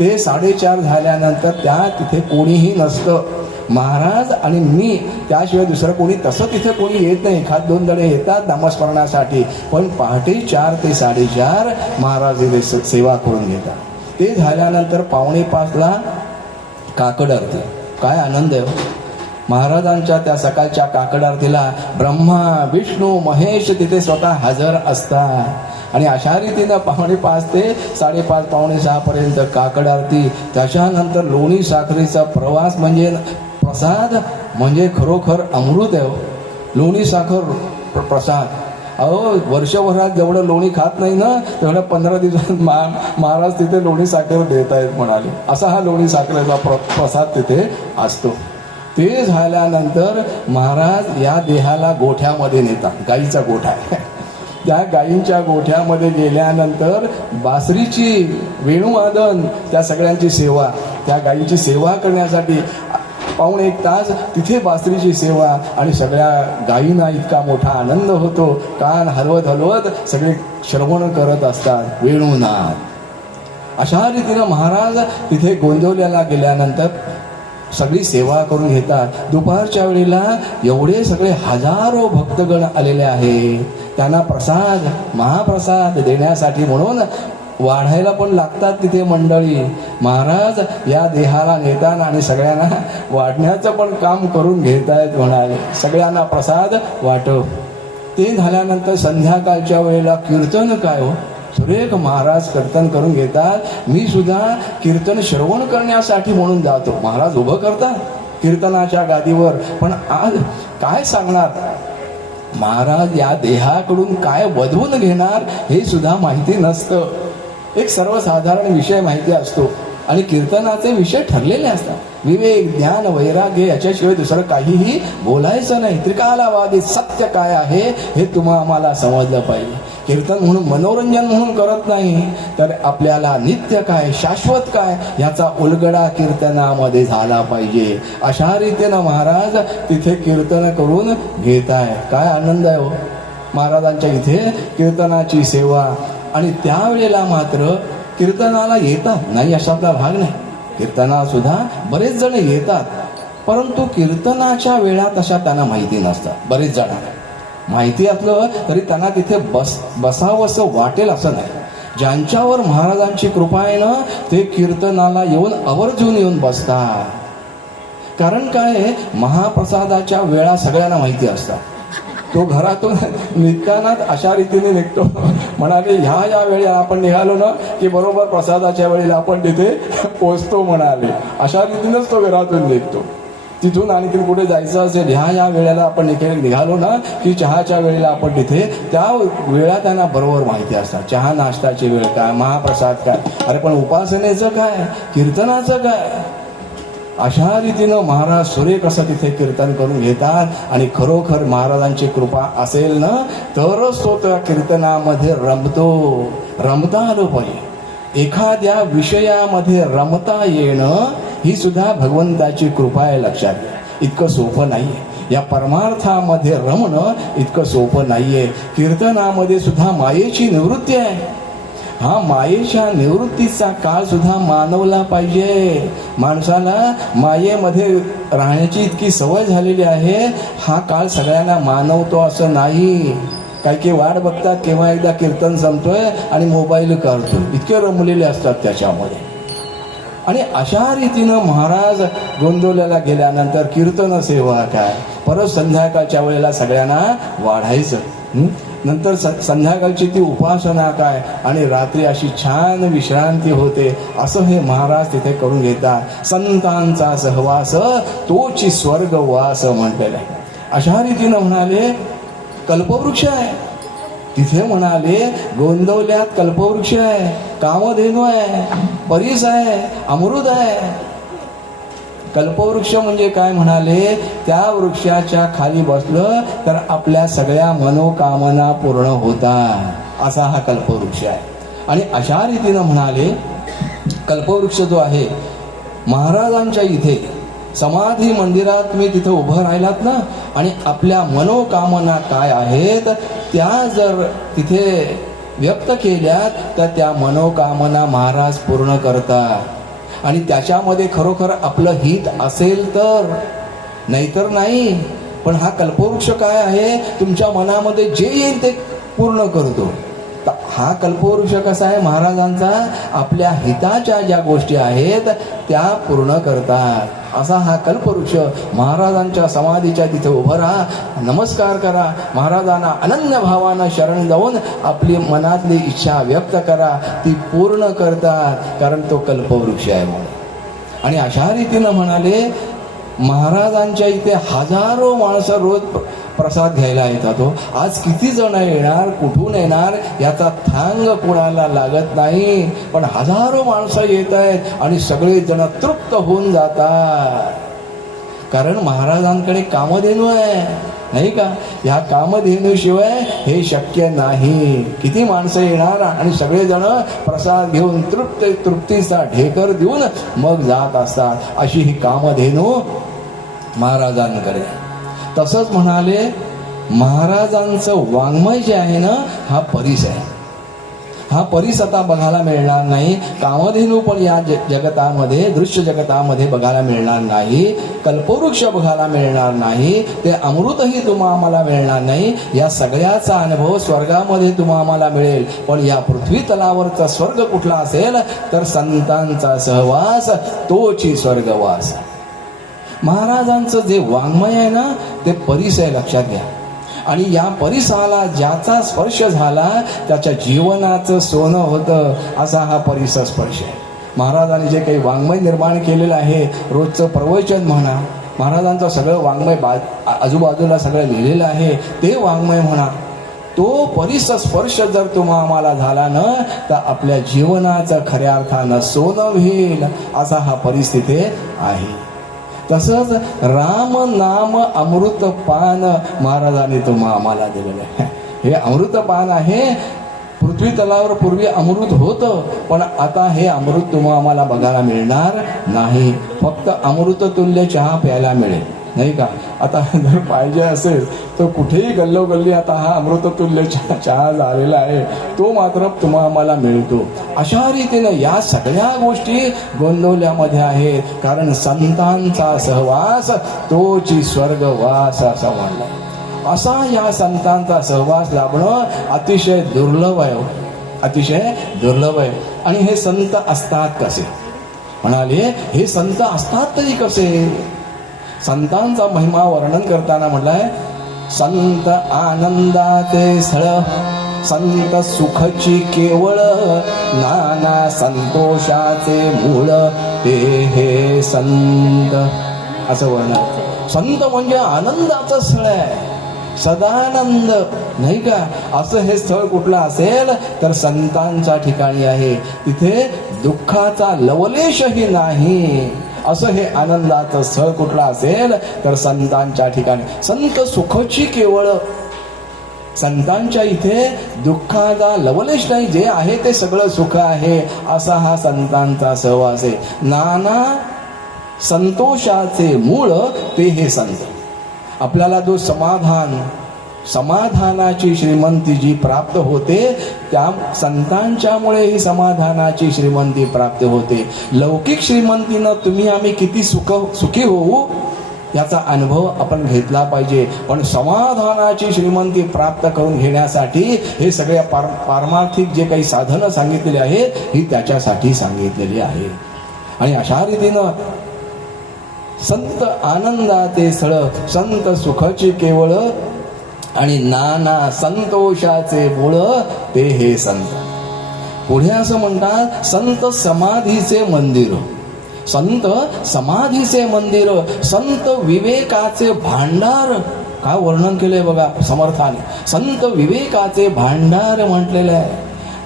ते 4:30 झाल्यानंतर त्या तिथे कोणीही नसतं. महाराज आणि मी त्याशिवाय दुसरं कोणी, तसं तिथे कोणी येत नाही. 1-2 जण येतात नामस्मरणासाठी, पण पहाटे 4 ते 4:30 महाराज इथे सेवा करून घेतात. ते झाल्यानंतर 4:45 काकड आरती. काय आनंद आहे महाराजांच्या त्या सकाळच्या काकड आरतीला. ब्रह्मा विष्णू महेश तिथे स्वतः हजर असतात आणि अशा रीतीनं 5:45 ते 5:30 पावणे 6 पर्यंत काकड आरती. त्याच्यानंतर लोणी साखरेचा प्रवास म्हणजे प्रसाद म्हणजे खरोखर अमृत आहे हो. लोणी साखर प्रसाद. अहो वर्षभरात जेवढं लोणी खात नाही ना तेवढ्या 15 दिवसात महाराज तिथे लोणी साखर देत आहेत म्हणाले. असा हा लोणी साखरेचा प्रसाद तिथे असतो. ते झाल्यानंतर महाराज या देहाला गोठ्यामध्ये नेतात. गाईचा गोठा आहे. त्या गायींच्या गोठ्यामध्ये गेल्यानंतर बासरीची वेणुवादन त्या सगळ्यांची सेवा, त्या गायींची सेवा करण्यासाठी पाऊण 1 तास तिथे बासरीची सेवा आणि सगळ्या गायींना इतका मोठा आनंद होतो. कान हलवत हलवत सगळे श्रवण करत असतात वेणुनाद. अशा रीतीनं महाराज तिथे गोंदवल्याला गेल्यानंतर सगळी सेवा करून घेतात. दुपारच्या वेळेला एवढे सगळे हजारो भक्तगण आलेले आहेत. त्यांना प्रसाद महाप्रसाद देण्यासाठी म्हणून वाढायला पण लागतात तिथे मंडळी. महाराज या देहाला नेताना आणि सगळ्यांना वाढण्याचं पण काम करून घेत आहेत म्हणाले. सगळ्यांना प्रसाद वाटव. ते झाल्यानंतर संध्याकाळच्या वेळेला कीर्तन काय हो सुरेख महाराज कीर्तन करून घेतात. मी सुद्धा कीर्तन श्रवण करण्यासाठी म्हणून जातो. महाराज उभं करतात कीर्तनाच्या गादीवर. पण आज काय सांगणार, महाराज या देहाकडून काय वधवून घेणार हे सुद्धा माहिती नसतं. एक सर्वसाधारण विषय माहिती असतो आणि कीर्तनाचे विषय ठरलेले असतात. विवेक ज्ञान वैराग्य याच्याशिवाय दुसरं काहीही बोलायचं नाही. त्रिकालावादी सत्य काय आहे हे आम्हाला समजलं पाहिजे. कीर्तन म्हणून मनोरंजन म्हणून करत नाही तर आपल्याला नित्य काय शाश्वत काय याचा उलगडा कीर्तनामध्ये झाला पाहिजे. अशा रीतीनं महाराज तिथे कीर्तन करून घेत आहे. काय आनंद आहे हो महाराजांच्या इथे कीर्तनाची सेवा. आणि त्यावेळेला मात्र कीर्तनाला येतात नाही अशातला भाग नाही. कीर्तना सुद्धा बरेच जण येतात परंतु कीर्तनाच्या वेळा तशा त्यांना माहिती नसतात. बरेच जण माहिती असलं तरी त्यांना तिथे बसावंसं वाटेल असं नाही. ज्यांच्यावर महाराजांची कृपा आहे ना ते कीर्तनाला येऊन आवर्जून येऊन बसतात. कारण काय महाप्रसादाच्या वेळा सगळ्यांना माहिती असतात. तो घरातून निघताना अशा रीतीने निघतो. म्हणाले ह्या वेळेला आपण निघालो ना की बरोबर प्रसादाच्या वेळेला आपण तिथे पोचतो म्हणाले. अशा रीतीनेच तो घरातून निघतो. तिथून आणखी कुठे जायचं असेल ह्या वेळेला आपण निघालो ना की चहाच्या वेळेला आपण तिथे त्या वेळा त्यांना बरोबर माहिती असतात. चहा नाश्ताची वेळ काय, महाप्रसाद काय, अरे पण उपासनेचं काय, कीर्तनाचं काय. अशा रीतीनं महाराज सुरेख असं तिथे कीर्तन करून घेतात. आणि खरोखर महाराजांची कृपा असेल ना तरच तो त्या कीर्तनामध्ये रमता आलं पाहिजे. एखाद्या विषयामध्ये रमता येणं ही सुद्धा भगवंताची कृपा आहे. लक्षात घ्या. इतकं सोपं नाहीये. या परमार्थामध्ये रमणं इतकं सोपं नाहीये. कीर्तनामध्ये सुद्धा मायेची निवृत्ती आहे. हा मायेच्या निवृत्तीचा काळ सुद्धा मानवला पाहिजे. माणसाला मायेमध्ये राहण्याची इतकी सवय झालेली आहे. हा काळ सगळ्यांना मानवतो असं नाही. काही वाट बघतात केव्हा एकदा कीर्तन संपतोय आणि मोबाईल करतो. इतके रमलेले असतात त्याच्यामध्ये. आणि अशा रीतीनं महाराज गोंदवल्याला गेल्यानंतर कीर्तन सेवा काय, परत संध्याकाळच्या वेळेला सगळ्यांना वाढायचं. नंतर संध्याकाळची ती उपासना काय आणि रात्री अशी छान विश्रांती होते. असं हे महाराज तिथे करून घेतात. संतांचा सहवास तोची स्वर्गवास म्हटलेला आहे. अशा रीतीनं म्हणाले कल्पवृक्ष आहे. तिथे म्हणाले गोंदवल्यात कल्पवृक्ष आहे, कामधेनू आहे, परीस आहे, अमृत आहे. कल्पवृक्ष म्हणजे काय म्हणाले, त्या वृक्षाच्या खाली बसलं तर आपल्या सगळ्या मनोकामना पूर्ण होतात. असा हा कल्पवृक्ष आहे. आणि अशा रीतीनं म्हणाले कल्पवृक्ष जो आहे महाराजांच्या इथे समाधी मंदिरात तुम्ही तिथे उभं राहिलात ना आणि आपल्या मनोकामना काय आहेत त्या जर तिथे व्यक्त केल्यात तर त्या मनोकामना महाराज पूर्ण करतात. आणि त्याच्यामध्ये खरोखर आपलं हित असेल तर, नाहीतर नाही. पण हा कल्पवृक्ष काय आहे, तुमच्या मनामध्ये जे येईल ते पूर्ण करतो. हा कल्पवृक्ष कसा आहे महाराजांचा, आपल्या हिताच्या ज्या गोष्टी आहेत त्या पूर्ण करतात. असा हा कल्पवृक्ष. महाराजांच्या समाधीच्या तिथे उभं राहा, नमस्कार करा, महाराजांना अनन्य भावानं शरण जाऊन आपली मनातली इच्छा व्यक्त करा, ती पूर्ण करतात. कारण तो कल्पवृक्ष आहे म्हणून. आणि अशा रीतीनं म्हणाले महाराजांच्या इथे हजारो माणसं रोज प्रसाद घ्यायला येतात हो. आज किती जण येणार, कुठून येणार याचा थांग कोणाला लागत नाही, पण हजारो माणसं येत आहेत आणि सगळे जण तृप्त होऊन जातात. कारण महाराजांकडे कामधेनू आहे, नाही का? ह्या कामधेनूशिवाय हे शक्य नाही. किती माणसं येणार आणि सगळेजण प्रसाद घेऊन तृप्तीचा ढेकर देऊन मग जात असतात. अशी ही कामधेनू महाराजांकडे. तसंच म्हणाले, महाराजांचं वाङ्मय जे आहे ना, हा परीस आहे. हा परीस आता बघायला मिळणार नाही. कामधेनू पण या जगतामध्ये, दृश्य जगतामध्ये बघायला मिळणार नाही. कल्पवृक्ष बघायला मिळणार नाही. ते अमृतही तुम्हा आम्हाला मिळणार नाही. या सगळ्याचा अनुभव स्वर्गामध्ये तुम्हा आम्हाला मिळेल. पण या पृथ्वी तलावरचा स्वर्ग कुठला असेल तर संतांचा सहवास, तोची स्वर्गवास. महाराजांचं जे वाङ्मय आहे ना, ते परीस आहे, लक्षात घ्या. आणि या परिसाला ज्याचा स्पर्श झाला त्याच्या जीवनाचं सोनं होतं, असा हा परिस स्पर्श आहे. महाराजांनी जे काही वाङ्मय निर्माण केलेलं आहे, रोजचं प्रवचन म्हणा, महाराजांचं सगळं वाङ्मय आजूबाजूला सगळं लिहिलेलं आहे, ते वाङ्मय म्हणा, तो परिस स्पर्श जर तुम्हा आम्हाला झाला ना, तर आपल्या जीवनाचं खऱ्या अर्थानं सोनं होईल, असा हा परिस तिथे आहे. तसंच राम नाम अमृत पान महाराजांनी तुम्हा आम्हाला दिलेलं आहे. हे अमृत पान आहे. पृथ्वी तलावर पूर्वी अमृत होतं, पण आता हे अमृत तुम्हा आम्हाला बघायला मिळणार नाही. फक्त अमृत तुल्य चहा प्यायला मिळेल, नाही का? आता जर पाहिजे असेल तर कुठेही गल्लोगल्ली आता हा अमृततुल्य चहा झालेला आहे, तो मात्र तुम्हा आम्हाला मिळतो. अशा रीतीने या सगळ्या गोष्टी गोंदवल्यामध्ये आहेत. कारण संतांचा सहवास, तोची स्वर्गवास, असं म्हणलं. असा या संतांचा सहवास लाभणं अतिशय दुर्लभ आहे, अतिशय दुर्लभ आहे. आणि हे संत असतात कसे? म्हणाले, हे संत असतात तरी कसे? संतांचा महिमा वर्णन करताना म्हटलंय, संत आनंदाचे स्थळ, संत सुखची केवळ, नाना संतोषाचे मूळ, ते हे संत, असं वर्णन. संत म्हणजे आनंदाचं स्थळ आहे, सदानंद, नाही का? असं हे स्थळ कुठलं असेल तर संतांच्या ठिकाणी आहे. तिथे दुःखाचा लवलेशही नाही. असं हे आनंदाचं स्थळ कुठलं असेल तर संतांच्या ठिकाणी. संत सुखची केवळ, संतांच्या इथे दुःखाचा लवलेश नाही, जे आहे ते सगळं सुख आहे, असा हा संतांचा सहवास आहे. नाना संतोषाचे मूळ, ते हे संत. आपल्याला जो समाधानाची श्रीमंती जी प्राप्त होते, त्या संतांच्यामुळे ही समाधानाची श्रीमंती प्राप्त होते. लौकिक श्रीमंतीनं तुम्ही आम्ही किती सुखी होऊ याचा अनुभव आपण घेतला पाहिजे, पण समाधानाची श्रीमंती प्राप्त करून घेण्यासाठी हे सगळ्या पारमार्थिक जे काही साधनं सांगितलेली आहेत, ही त्याच्यासाठी सांगितलेली आहे. आणि अशा रीतीनं संत आनंदाचे स्थळ, संत सुखाची केवळ, आणि नाना संतोषाचे मूळ, ते हे संत. पुढे असं म्हणतात, संत समाधीचे मंदिर, संत समाधीचे मंदिर, संत विवेकाचे भांडार. काय वर्णन केलंय बघा समर्थाने. संत विवेकाचे भांडार म्हटलेलं आहे.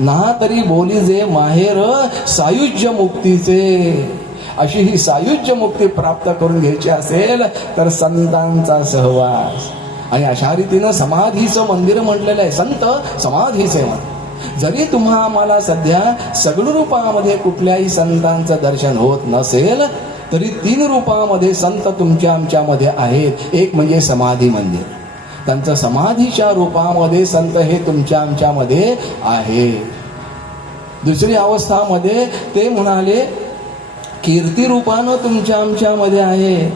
ना तरी बोली जे माहेर सायुज्य मुक्तीचे. अशी ही सायुज्य मुक्ती प्राप्त करून घ्यायची असेल तर संतांचा सहवास. आणि अशा रीतीनं समाधीचं मंदिर म्हटलेलं आहे, संत समाधीचे मंदिर. जरी तुम्हा आम्हाला सध्या सगळ रूपामध्ये कुठल्याही संतांचं दर्शन होत नसेल, तरी 3 रूपामध्ये संत तुमच्या आमच्यामध्ये आहेत. एक म्हणजे समाधी मंदिर, त्यांचं समाधीच्या रूपामध्ये संत हे तुमच्या आमच्यामध्ये आहे. दुसरी अवस्थामध्ये ते म्हणाले, कीर्ती रूपानं तुमच्या आमच्यामध्ये आहे.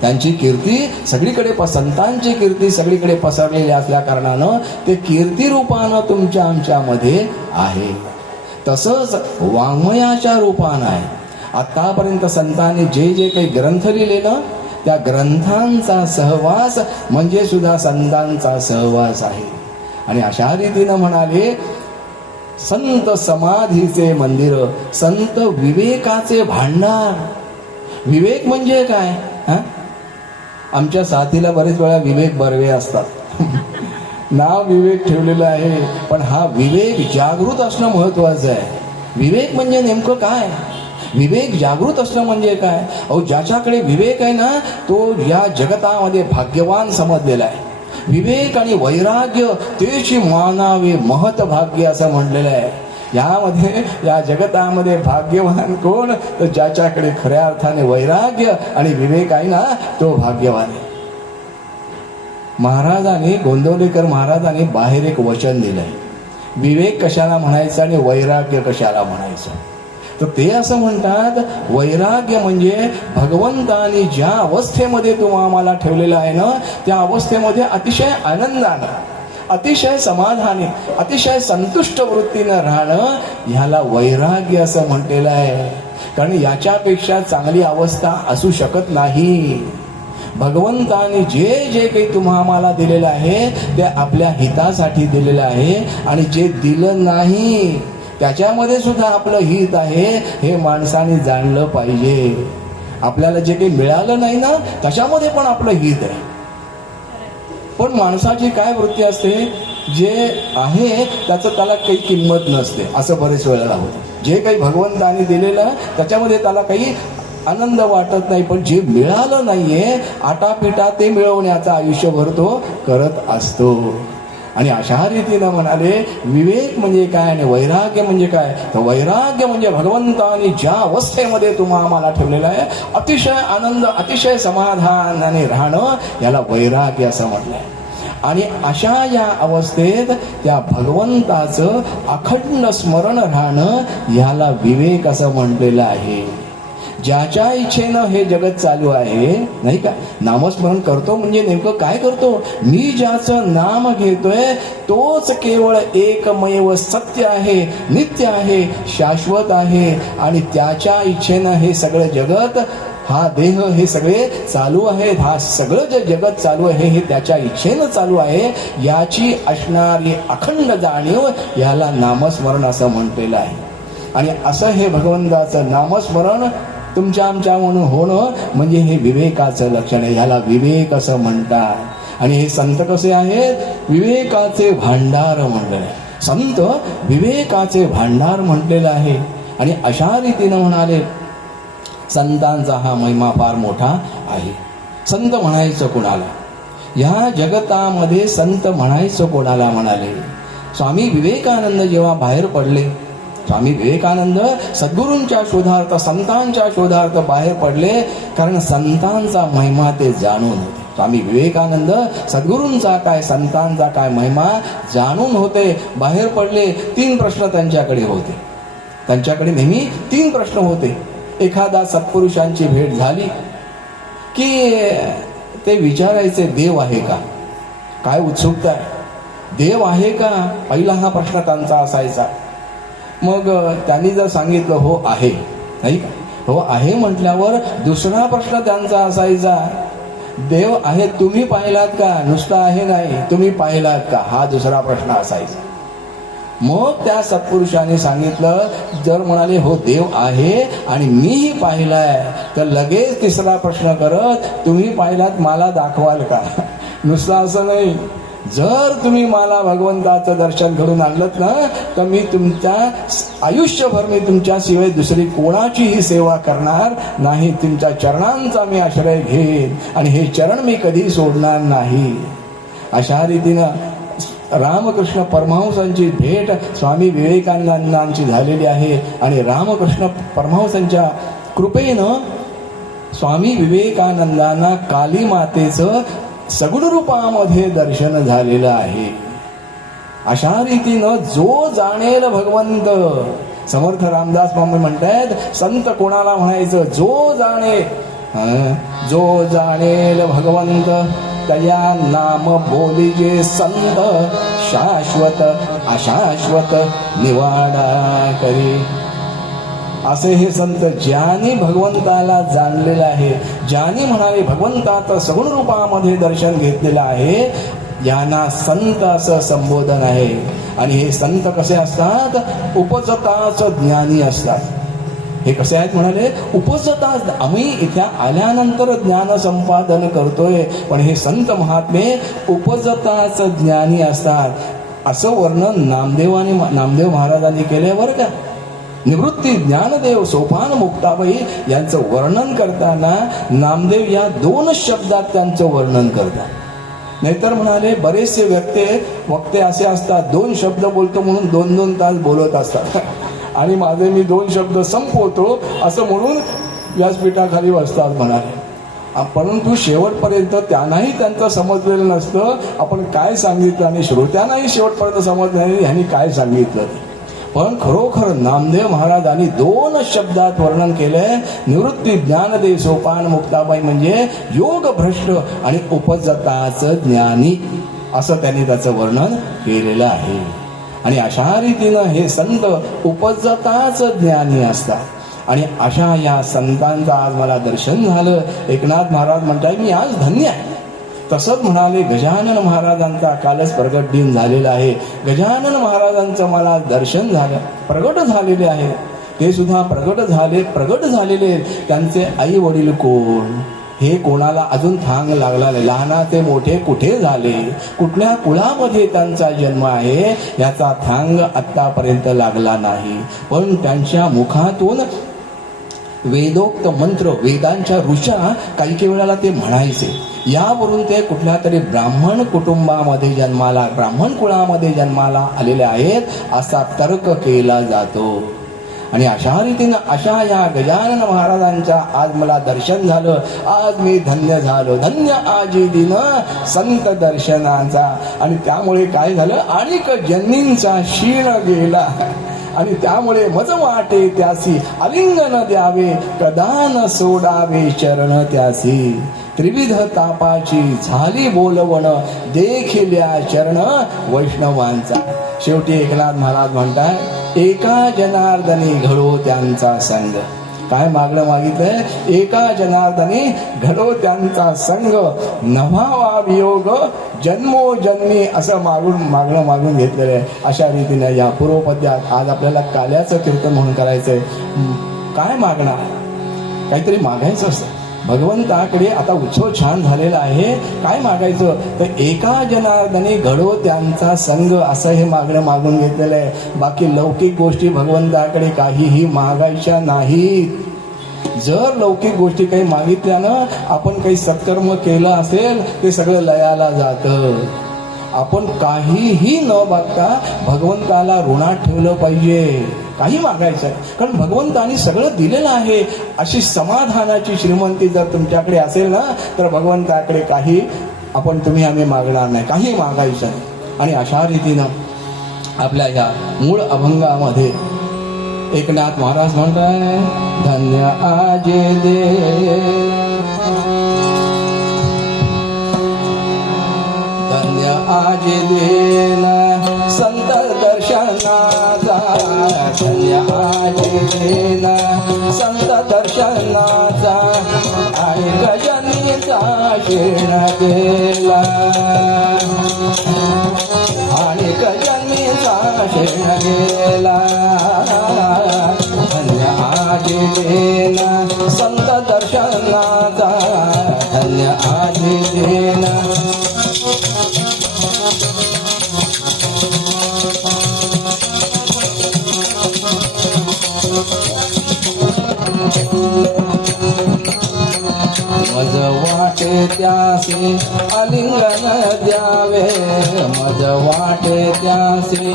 त्यांची कीर्ती सगळीकडे, संतांची कीर्ती सगळीकडे पसरलेली असल्या कारणानं ते कीर्ती रूपानं तुमच्या आमच्यामध्ये आहे. तसंच वाङ्मयाच्या रूपानं आहे. आतापर्यंत संतांनी जे जे काही ग्रंथ लिहिले ना, त्या ग्रंथांचा सहवास म्हणजे सुद्धा संतांचा सहवास आहे. आणि अशा रीतीनं म्हणाले, संत समाधीचे मंदिर, संत विवेकाचे भांडार. विवेक म्हणजे काय? आमच्या साथीला बरेच वेळा विवेक बर्वे असतात. नाव विवेक ठेवलेलं आहे, पण हा विवेक जागृत असणं महत्वाचं आहे. विवेक म्हणजे नेमकं काय? विवेक जागृत असणं म्हणजे काय? अहो, ज्याच्याकडे विवेक आहे ना, तो या जगतामध्ये भाग्यवान समजलेला आहे. विवेक आणि वैराग्य तेची मानावे महत भाग्य असं म्हणलेलं आहे. यामध्ये या जगतामध्ये भाग्यवान कोण? तर ज्याच्याकडे खऱ्या अर्थाने वैराग्य आणि विवेक आहे ना, तो भाग्यवान आहे. महाराजांनी, गोंदवलेकर महाराजांनी बाहेर एक वचन दिलंय, विवेक कशाला म्हणायचं आणि वैराग्य कशाला म्हणायचं. तर ते असं म्हणतात, वैराग्य म्हणजे भगवंतानी ज्या अवस्थेमध्ये तो आम्हाला ठेवलेला आहे ना, त्या अवस्थेमध्ये अतिशय आनंदानं, अतिशय समाधानी, अतिशय संतुष्ट वृत्तीनं राहणं, ह्याला वैराग्य असं म्हटलेलं आहे. कारण याच्यापेक्षा चांगली अवस्था असू शकत नाही. भगवंताने जे जे काही आम्हाला दिलेलं आहे ते आपल्या हितासाठी दिलेलं आहे, आणि जे दिलं नाही त्याच्यामध्ये सुद्धा आपलं हित आहे हे माणसाने जाणलं पाहिजे. आपल्याला जे काही मिळालं नाही ना, त्याच्यामध्ये पण आपलं हित आहे. पण माणसाची काय वृत्ती असते, जे आहे त्याचं त्याला काही किंमत नसते. असं बरेच वेळेला होतं. जे काही भगवंताने दिलेलं त्याच्यामध्ये त्याला काही आनंद वाटत नाही, पण जे मिळालं नाहीये आटापिटा ते मिळवण्याचा आयुष्यभर तो करत असतो. आणि अशा रीतीनं म्हणाले, विवेक म्हणजे काय आणि वैराग्य म्हणजे काय? तर वैराग्य म्हणजे भगवंताने ज्या अवस्थेमध्ये आम्हाला ठेवलेलं आहे, अतिशय आनंद, अतिशय समाधानाने राहणं, याला वैराग्य असं म्हटलंय. आणि अशा या अवस्थेत त्या भगवंताचं अखंड स्मरण राहणं, याला विवेक असं म्हटलेलं आहे. ज्याच्या इच्छेनं हे जगत चालू आहे, नाही का? नामस्मरण करतो म्हणजे नेमकं काय करतो? मी ज्याचं नाम घेतोय तोच केवळ एकमेव सत्य आहे, नित्य आहे, शाश्वत आहे, आणि त्याच्या इच्छेनं हे सगळं जगत, हा देह, हे सगळे चालू आहेत. हा सगळं जे जगत चालू आहे हे त्याच्या इच्छेनं चालू आहे. याची असणारी अखंड जाणीव, याला नामस्मरण असं म्हटलेलं आहे. आणि असं हे भगवंताचं नामस्मरण तुमच्या आमच्या म्हणून होणं म्हणजे हे विवेकाचं लक्षण आहे. ह्याला विवेक असं म्हणतात. आणि हे संत कसे आहेत? विवेकाचे भांडार म्हटलेलं आहे. संत विवेकाचे भांडार म्हटलेलं आहे. आणि अशा रीतीनं म्हणाले, संतांचा हा महिमा फार मोठा आहे. संत म्हणायचं कोणाला? ह्या जगतामध्ये संत म्हणायचं कोणाला म्हणाले? स्वामी विवेकानंद जेव्हा बाहेर पडले, स्वामी विवेकानंद सद्गुरूंच्या शोधार्थ, संतांच्या शोधार्थ बाहेर पडले, कारण संतांचा महिमा ते जाणून होते. स्वामी विवेकानंद सद्गुरूंचा काय, संतांचा काय महिमा जाणून होते. बाहेर पडले. 3 प्रश्न त्यांच्याकडे होते. त्यांच्याकडे नेहमी 3 प्रश्न होते. एखादा सत्पुरुषांची भेट झाली की ते विचारायचे, देव आहे का? काय उत्सुकता आहे, देव आहे का? पहिला हा प्रश्न त्यांचा असायचा. मग त्यांनी जर सांगितलं हो आहे, नाही का, हो आहे म्हटल्यावर दुसरा प्रश्न त्यांचा असायचा, देव आहे तुम्ही पाहिलात का? नुसता आहे नाही, तुम्ही पाहिलात का? हा दुसरा प्रश्न असायचा. मग त्या सत्पुरुषाने सांगितलं, जर म्हणाले हो देव आहे आणि मीही पाहिलाय, तर लगेच तिसरा प्रश्न करत, तुम्ही पाहिलात मला दाखवाल का? नुसतं असं नाही, जर तुम्ही मला भगवंताचं दर्शन घडून आणलं ना, तर मी तुमच्या आयुष्यभर मी तुमच्याशिवाय दुसरी कोणाचीही सेवा करणार नाही. तुमच्या चरणांचा मी आश्रय घेईन आणि हे चरण मी कधी सोडणार नाही. अशा रीतीनं रामकृष्ण परमहंसांची भेट स्वामी विवेकानंदांची झालेली आहे. आणि रामकृष्ण परमहंसांच्या कृपेनं स्वामी विवेकानंदांना काली मातेचं सगुण रूपामध्ये दर्शन झालेलं आहे. अशा रीतीनं जो जाणेल भगवंत, समर्थ रामदास स्वामी म्हणतात, संत कोणाला म्हणायचं? जो जाणे, जो जाणेल भगवंत तया नाम बोलिजे संत, शाश्वत अशाश्वत निवाडा करी. असे हे संत ज्यांनी भगवंताला जाणलेलं आहे, ज्यांनी म्हणाले भगवंताचं सगुण रूपामध्ये दर्शन घेतलेलं आहे, यांना संत असं संबोधन आहे. आणि हे संत कसे असतात? उपजताच ज्ञानी असतात. हे कसे आहेत म्हणाले, उपजता. आम्ही इथे आल्यानंतर ज्ञान संपादन करतोय, पण हे संत महात्मे उपजताच ज्ञानी असतात असं वर्णन नामदेव महाराजांनी केलंय बरं का. निवृत्ती ज्ञानदेव सोपान मुक्ताबाई यांचं वर्णन करताना नामदेव या 2 शब्दात त्यांचं वर्णन करतात. नाहीतर म्हणाले बरेचसे वक्ते असे असतात, 2 शब्द बोलतो म्हणून 2-2 तास बोलत असतात आणि माझे मी 2 शब्द संपवतो असं म्हणून व्यासपीठाखाली बसतात म्हणाले. परंतु शेवटपर्यंत त्यांनाही त्यांचं समजलेलं नसतं आपण काय सांगितलं आणि श्रोत्यांनाही शेवटपर्यंत समजलं नाही ह्यांनी काय सांगितलं. पण खरोखर नामदेव महाराजांनी 2 शब्दात वर्णन केलंय. निवृत्ती ज्ञानदेव सोपान मुक्ताबाई म्हणजे योग भ्रष्ट आणि उपजताच ज्ञानी असं त्यांनी त्याचं वर्णन केलेलं आहे. आणि अशा रीतीनं हे संत उपजताच ज्ञानी असतात आणि अशा या संतांचं आज मला दर्शन झालं. एकनाथ महाराज म्हणतात मी आज धन्य आहे. तसंच म्हणाले गजानन महाराजांचा कालच प्रगट दिन झालेला आहे. गजानन महाराजांचं मला दर्शन झालं, प्रगट झालेले आहे. ते सुद्धा प्रगट झालेले. त्यांचे आई वडील कोण हे कोणाला अजून थांग लागला नाही. लहानाचे मोठे कुठे झाले, कुठल्या कुळामध्ये त्यांचा जन्म आहे याचा थांग आतापर्यंत लागला नाही. पण त्यांच्या मुखातून वेदोक्त मंत्र, वेदांच्या ऋषा काही वेळेला ते म्हणायचे. यावरून ते कुठल्या तरी ब्राह्मण कुटुंबामध्ये जन्माला, ब्राह्मण कुळामध्ये जन्माला आलेले आहेत असा तर्क केला जातो. आणि अशा रीतीनं अशा या गजानन महाराजांच्या आज मला दर्शन झालं. आज मी धन्य झालो. धन्य आजी दिन संत दर्शनाचा. आणि त्यामुळे काय झालं, अनेक जन्मींचा क्षीण गेला आणि त्यामुळे मज वाटे त्यासी आलिंगन द्यावे, प्रदान सोडावे चरण त्यासी. त्रिविध तापाची झाली बोलवण, देखिल्या चरण वैष्णवांचा. शेवटी एकनाथ महाराज म्हणतात एका जनार्दनी घडो त्यांचा संग. काय मागणं मागितलंय, एका जनार्दनी घडो त्यांचा संग, नभावा वियोग जन्मोजन्मी असं मागणं मागून घेतलेलं आहे. अशा रीतीने या पूर्वपद्यात आज आपल्याला काल्याचं कीर्तन म्हणून करायचंय. काय मागणार, काहीतरी मागायचं असतं भगवंताकडे. आता उत्सव छान झालेला आहे, काय मागायचं तर एका जनार्दनी घडो त्यांचा संग असं हे मागणं मागून घेतलेलं आहे. बाकी लौकिक गोष्टी भगवंताकडे काहीही मागायच्या नाहीत. जर लौकिक गोष्टी काही मागितल्यानं आपण काही सत्कर्म केलं असेल ते सगळं लयाला जातं. आपण काहीही न बघता भगवंताला ऋणात ठेवलं पाहिजे. काही मागायचं कारण भगवंतानी सगळं दिलेलं आहे. अशी समाधानाची श्रीमंती जर तुमच्याकडे असेल ना तर भगवंताकडे काही तुम्ही आम्ही मागणार नाही, काही मागायचं नाही. आणि अशा रीतीनं आपल्या या मूळ अभंगामध्ये एकनाथ महाराज म्हणताय धन्य आजे दे, धन्य आजे देना संत दर्शनाचा, धन्य आजे देना संत दर्शनाचा, आणि गजनीचा शेण गेला, आणि गजनीचा शेण गेला. धन्य आजे देना संत दर्शनाचा, धन्य आजे देना. मज वाटे त्यासी आलिंगन द्यावे, मज वाटे त्यासी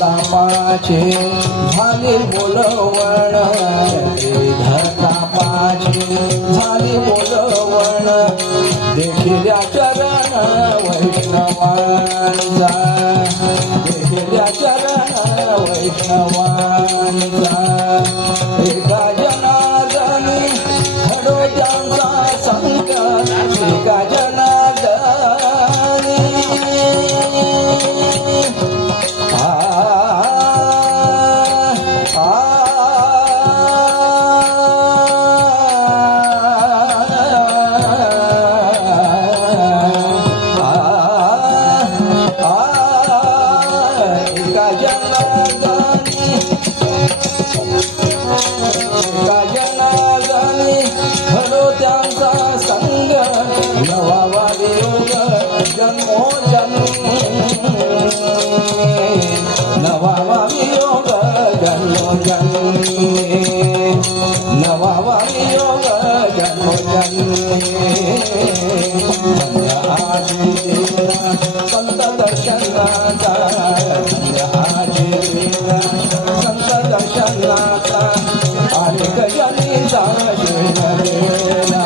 तापाचे झाली बोलवण, तापाचे झाली बोलवण, देखिल्या चरण वैष्णवांचा, देखिल्या नवांचा एका जनार्दनी घडो त्यांचा संग एका जनार्दनी संत दर्शनाचा संत दर्शनाचा आणि गजनीचा शेणलेला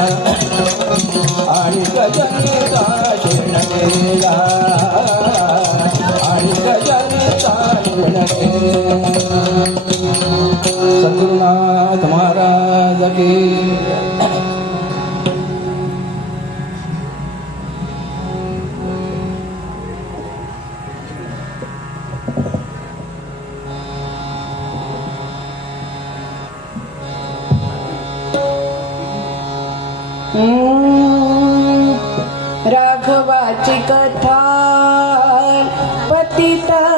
आणि गजनीचा शेणलेला आणि गजनीचा शेणलेला सद्गुरुनाथ महाराज की राघवाची कथा पतिता